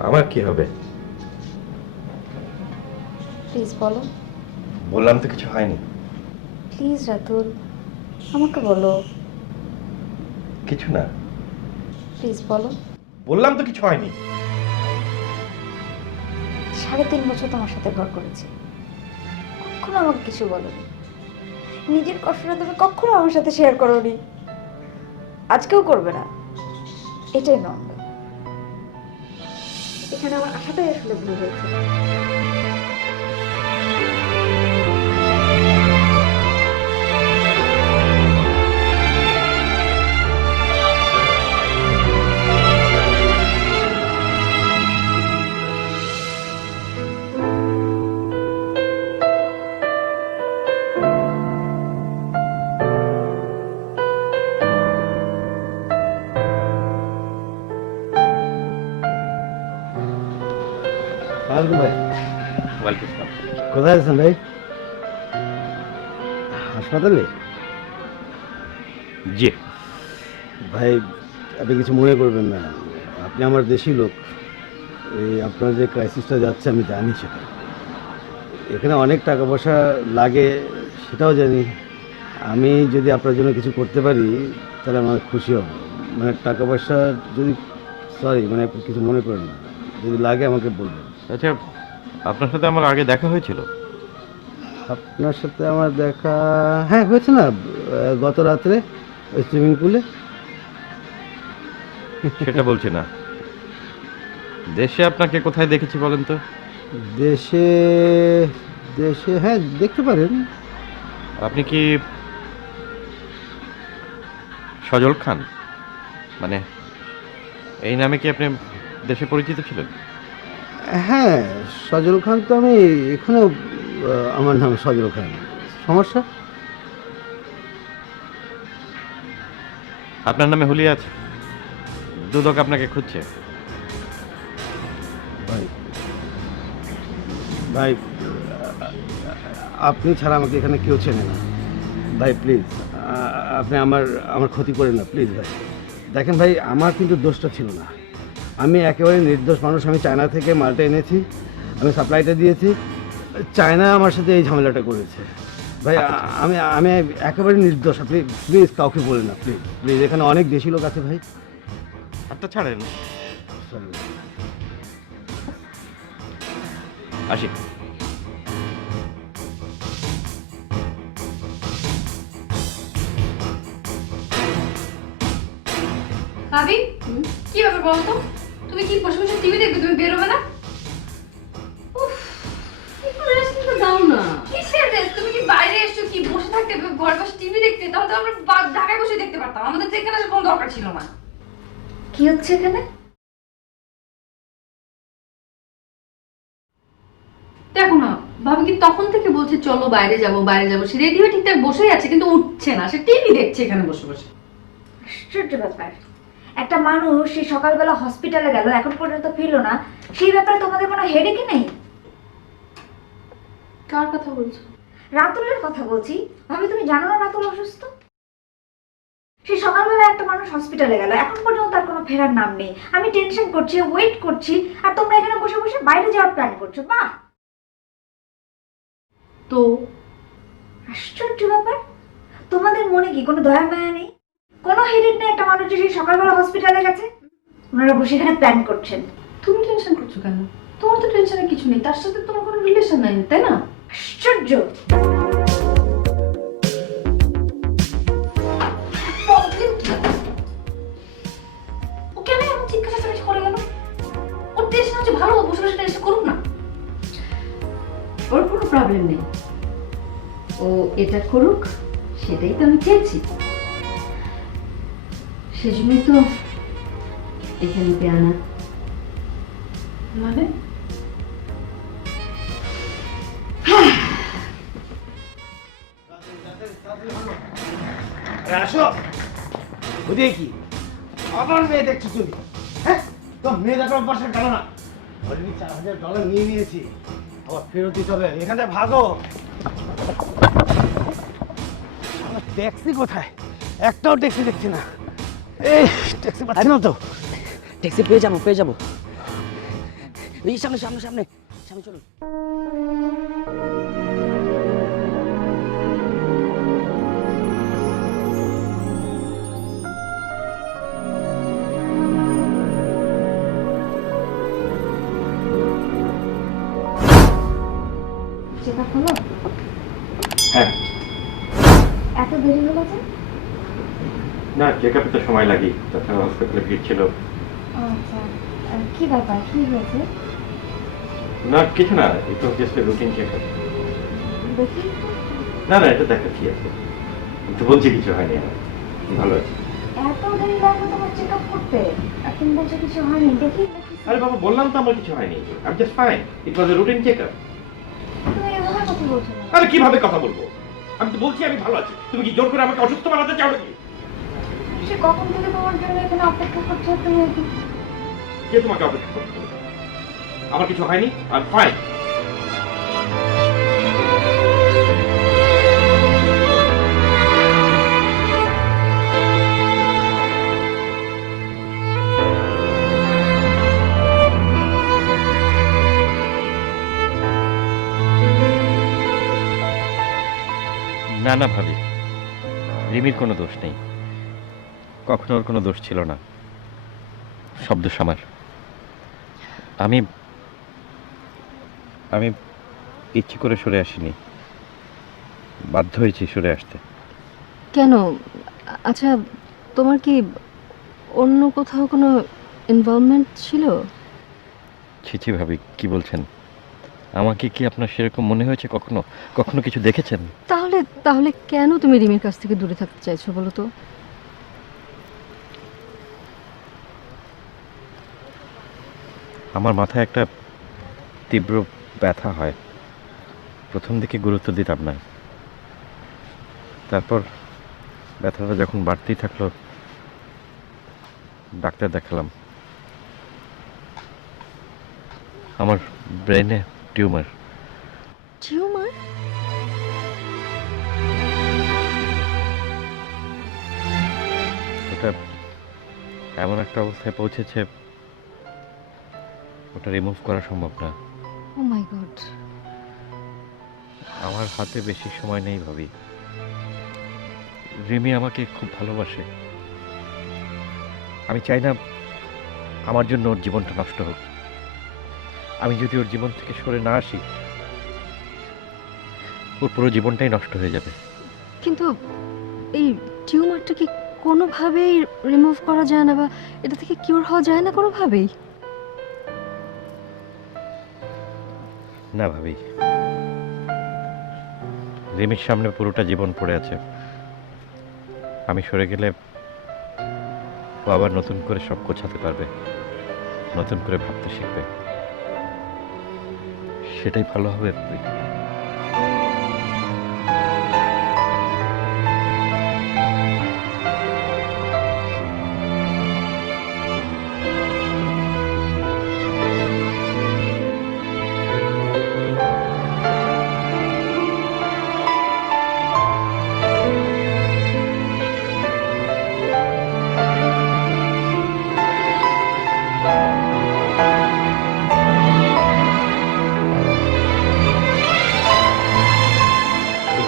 আমার কি হবে? প্লিজ বলো। বললাম তো কিছু হয়নি। প্লিজ রাতুল, আমাকে বলো। কিছু না, প্লিজ বলো। বললাম তো কিছু হয়নি। 3.5 বছর তোমার সাথে ঘর করেছি, কখনো আমাকে কিছু বলোনি। নিজের কষ্টটা তুমি কখনো আমার সাথে শেয়ার করোনি, আজকেও করবে না। এটাই নর্মাল। এখানে আমার আশাটাই আসলে ভুল হয়েছে। ভাই, ওয়েলকাম স্যার। কোথায় আছেন ভাই? হাসপাতালে? জি। ভাই, আপনি কিছু মনে করবেন না, আপনি আমার দেশি লোক। এই আপনার যে ক্রাইসিসটা যাচ্ছে আমি জানি সেটা। এখানে অনেক টাকা পয়সা লাগে সেটাও জানি। আমি যদি আপনার জন্য কিছু করতে পারি তাহলে আমার খুশি হব। মানে টাকা পয়সা যদি, সরি, মানে আপনি কিছু মনে করেন না, যদি লাগে আমাকে বলবেন। আচ্ছা, আপনার সাথে আমার আগে দেখা হয়েছিল? আপনার সাথে আমার দেখা, হ্যাঁ হয়েছে না, গত রাত্রে ওই সুইমিং পুলে। সেটা বলছি না, দেশে আপনাকে কোথায় দেখেছি বলেন তো? দেশে? দেশে হ্যাঁ দেখতে পারেন। আপনি কি সজল খান, মানে এই নামে কি আপনি দেশে পরিচিত ছিলেন? হ্যাঁ, সজল খান তো আমি এখানেও আমার নাম সজল খান। সমস্যা? আপনার নামে হুলিয়া আছে, দুদক আপনাকে খুঁজছে। ভাই ভাই, আপনি ছাড়া আমাকে এখানে কেউ চেনে না ভাই। প্লিজ আপনি আমার আমার ক্ষতি করেন না প্লিজ ভাই। দেখেন ভাই, আমার কিন্তু দোষটা ছিল না। আমি একেবারে নির্দোষ মানুষ। আমি চায়না থেকে মালটা এনেছি, আমি সাপ্লাইটা দিয়েছি, চায়না আমার সাথে এই ঝামেলাটা করেছে ভাই। আমি আমি একেবারে নির্দোষ। আপনি প্লিজ কাউকে বলেন না প্লিজ প্লিজ। এখানে অনেক দেশি লোক আছে ভাই। হাতটা ছাড়েন। Sorry. আসি। ভাবি কি ব্যাপার বলো তো? তুমি কি বসে বসে টিভি দেখবে? তুমি বেরোবে না? উফ, একটু রেস্ট নিতে দাও না। কিসের রেস্ট? তুমি কি বাইরে এসছো কি বসে থাকতে, ঘরে বসে টিভি দেখতে? তাহলে তো আমরা ঢাকায় বসে দেখতে পারতাম। আমাদের তো এখানে আসার কোনো দরকার ছিল না। কি হচ্ছে এখানে? দেখো না, ভাবি কি তখন থেকে বলছে চলো বাইরে যাবো বাইরে যাবো, সে রেডি হয়ে ঠিকঠাক বসেই আছে কিন্তু উঠছে না। সে টিভি দেখছে এখানে বসে বসে। আশ্চর্য ব্যাপার, একটা মানুষ সেই সকালবেলা হসপিটালে গেল, এখন পর্যন্ত ফিরলো না। সেই ব্যাপারে তোমাদের কোনো হেডেকই নেই? কার কথা বলছো? রাতুলের কথা বলছি। ভাবি তুমি জানো না রাতুল অসুস্থ? সেই সকালবেলা একটা মানুষ হসপিটালে গেল, এখন পর্যন্ত তার কোনো ফেরার নাম নেই। আমি টেনশন করছি, ওয়েট করছি, আর তোমরা এখানে বসে বসে বাইরে যাওয়ার প্ল্যান করছো। বাহ, তো আশ্চর্য ব্যাপার, তোমাদের মনে কি কোনো দয়া মায়া নেই? কোনো হেডেক নেই? একটা মানুষ যে সেই সকালবেলা হসপিটালে গেছে, ওনারা বসে এখানে প্ল্যান করছেন। তুমি টেনশন করছো কেন? তোমার তো টেনশনের কিছু নেই, তার সাথে তোমার কোনো রিলেশন নাই, তাই না? আশ্চর্য। ও কেন এমন চিৎকার চেঁচামেচি করে গেল? ওর টেনশন হচ্ছে ভালো, ও বসে বসে টেনশন করুক না। ওর কোনো প্রবলেম নেই, ও এটা করুক সেটাই তো আমি চেয়েছি। সেজন্যই তো এখানে আনা। মানে আসো, বুঝে কি আমার মেয়ে দেখছো তুমি? হ্যাঁ, তো মেয়ে দেখার বসে গেল না। অলরেডি $4000 নিয়ে নিয়েছি, আবার ফেরত দিতে হবে। এখান থেকে ভাগো। ট্যাক্সি কোথায়? একটাও ট্যাক্সি দেখছি না। এই ট্যাক্সি পাচ্ছি না তো। ট্যাক্সি পেয়ে যাবো পেয়ে যাবো। এই সামনে সামনে সামনে সামনে চলুন। চেক আপ হলো? হ্যাঁ। এত দেরি হলো যে? না, চেক আপে তো সময় লাগে, তাছাড়া হসপিটালে ভিড় ছিল। আচ্ছা, কি ব্যাপার, কি হয়েছে? না কিছু না, একটু জাস্ট রুটিন চেক আপ। দেখি। না না, এটা দেখাচ্ছি আছে, তো বলছি কিছু হয়নি, আমার ভালো আছে। এত দেরি লাগলো তোমার চেক আপ করতে, আর তুমি বলছো কিছু হয়নি? দেখি। আরে বাবা, বললাম তো আমার কিছু হয়নি, I just fine, it was a routine check up. তুমি এভাবে কথা বলছো না। আরে কিভাবে কথা বলবো? আমি তো বলছি আমি ভালো আছি, তুমি কি জোর করে আমাকে অসুস্থ বানাতে চাও নাকি? সে কখন থেকে তোমার জন্য এখানে অপেক্ষা করছে, তুমি কে তোমাকে অপেক্ষা করতে বলছে? আমার কিছু হয়নি, আই এম ফাইন। না না ভাবি, রিমির কোনো দোষ নেই, কখনো ওর কোনো দোষ ছিল না, সব দোষ আমার। আমি আমি ইচ্ছে করে সরে আসিনি, বাধ্য হয়েছি সরে আসতে। কেন? আচ্ছা, তোমার কি অন্য কোথাও কোনো ইনভলভমেন্ট ছিল? ছি ছি ভাবি, কি বলছেন? আমাকে কি আপনার সেরকম মনে হয়েছে কখনো? কখনো কিছু দেখেছেন? তাহলে তাহলে কেন তুমি রিমির কাছ থেকে দূরে থাকতে চাইছো বলো তো? আমার মাথায় একটা তীব্র ব্যথা হয়। প্রথম দিকে গুরুত্ব দিতাম না, তারপর ব্যথাটা যখন বাড়তেই থাকলো ডাক্তার দেখালাম। আমার ব্রেনে টিউমার। টিউমার? ওটা এমন একটা অবস্থায় পৌঁছেছে, ওটা রিমুভ করা সম্ভব না। ও মাই গড। আমার হাতে বেশি সময় নেই ভাবি। রিমি আমাকে খুব ভালোবাসে। আমি চাই না আমার জন্য ওর জীবনটা নষ্ট হোক। আমি যদি ওর জীবন থেকে সরে না আসি, ওর পুরো জীবনটাই নষ্ট হয়ে যাবে। কিন্তু এই টিউমারটা কি কোনোভাবেই রিমুভ করা যায় না, বা এটা থেকে কিউর হওয়া যায় না কোনোভাবেই? না ভাবি, রিমির সামনে পুরোটা জীবন পড়ে আছে। আমি সরে গেলে ও আবার নতুন করে সব গোছাতে পারবে, নতুন করে ভাবতে শিখবে। সেটাই ভালো হবে ভাবি।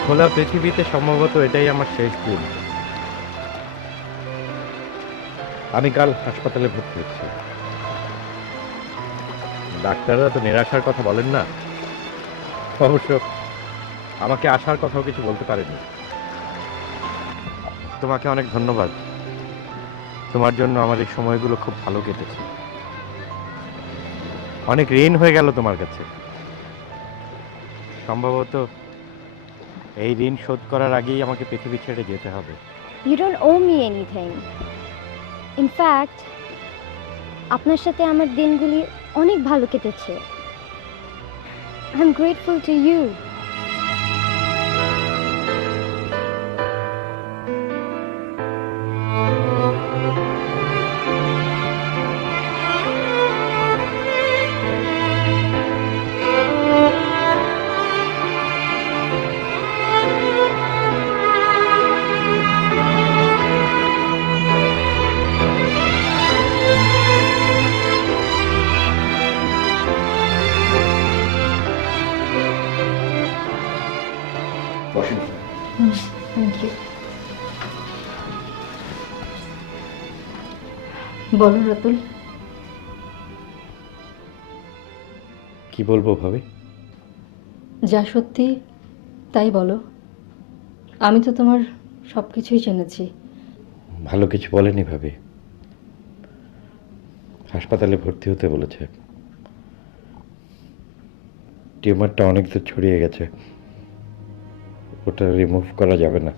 খোলা পৃথিবীতে সম্ভবত এটাই আমার শেষ দিন। আমি কাল হাসপাতালে ভর্তি হচ্ছি। ডাক্তাররা তো নিরাশার কথা বলেন না, অবশ্য আমাকে আসার কথাও কিছু বলতে পারেনি। তোমাকে অনেক ধন্যবাদ। তোমার জন্য আমার এই সময়গুলো খুব ভালো কেটেছে। অনেক ঋণ হয়ে গেল তোমার কাছে। সম্ভবত এই ঋণ শোধ করার আগেই আমাকে পৃথিবী ছেড়ে যেতে হবে। You don't owe me anything. In fact আপনার সাথে আমার দিনগুলি অনেক ভালো কেটেছে। I am grateful to you. Thank you. বলো রাতুল। কি বলবো ভাবি? যা সত্যি তাই বলো। আমি তো তোমার সব কিছুই জেনেছি। ভালো কিছু বলেনি ভাবি। হাসপাতালে ভর্তি হতে বলেছে। টিউমারটা অনেক দূর ছড়িয়ে গেছে, ওটা রিমুভ করা যাবে না।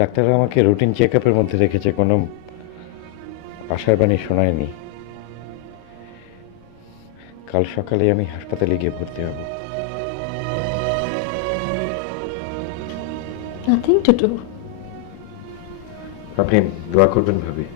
ডাক্তাররা আমাকে রুটিন চেক আপের মধ্যে রেখেছে, কোনো আশার বাণী শোনায়নি। কাল সকালে আমি হাসপাতালে গিয়ে ভর্তি হব। Nothing to do. আপনি দোয়া করবেন ভাবি।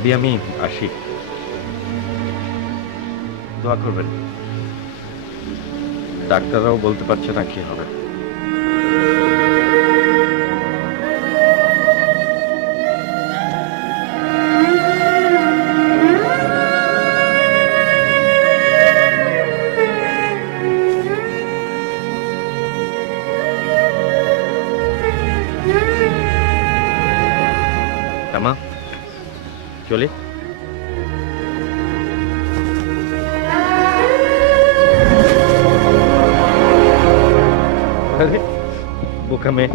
ভাবি আমি আসি, দোয়া করবেন। ডাক্তাররাও বলতে পারছে না কি হবে। মা চলে আরে বোকা মেয়ে,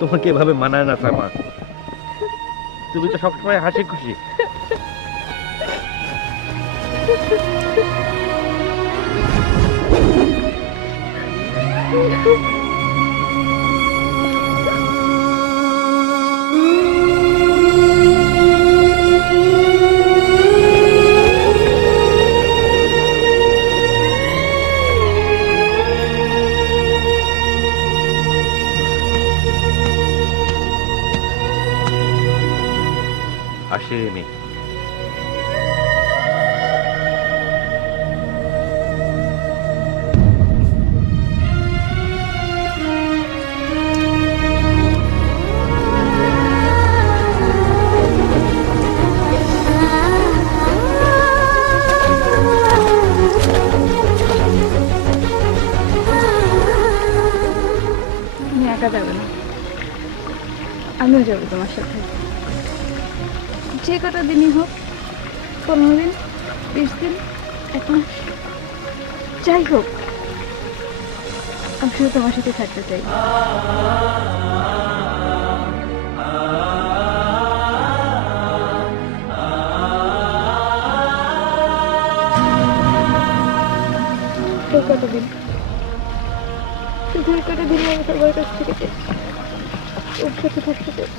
তোমাকে এভাবে মানায় না সামা। তুমি তো সবসময় হাসি খুশি। আসি রিমি। তুমি একা যাবে না, আমিও যাবো তোমার সাথে। যে কটা দিনই হোক, 15 দিন, 20 দিন, 1 মাস, যাই হোক, আমি শুধু তোমার সাথে থাকতে চাই। এই কটা দিন, শুধু এই কটা দিন আমি তোমার কাছ থেকে চাই, ওর সাথে থাকতে চাই।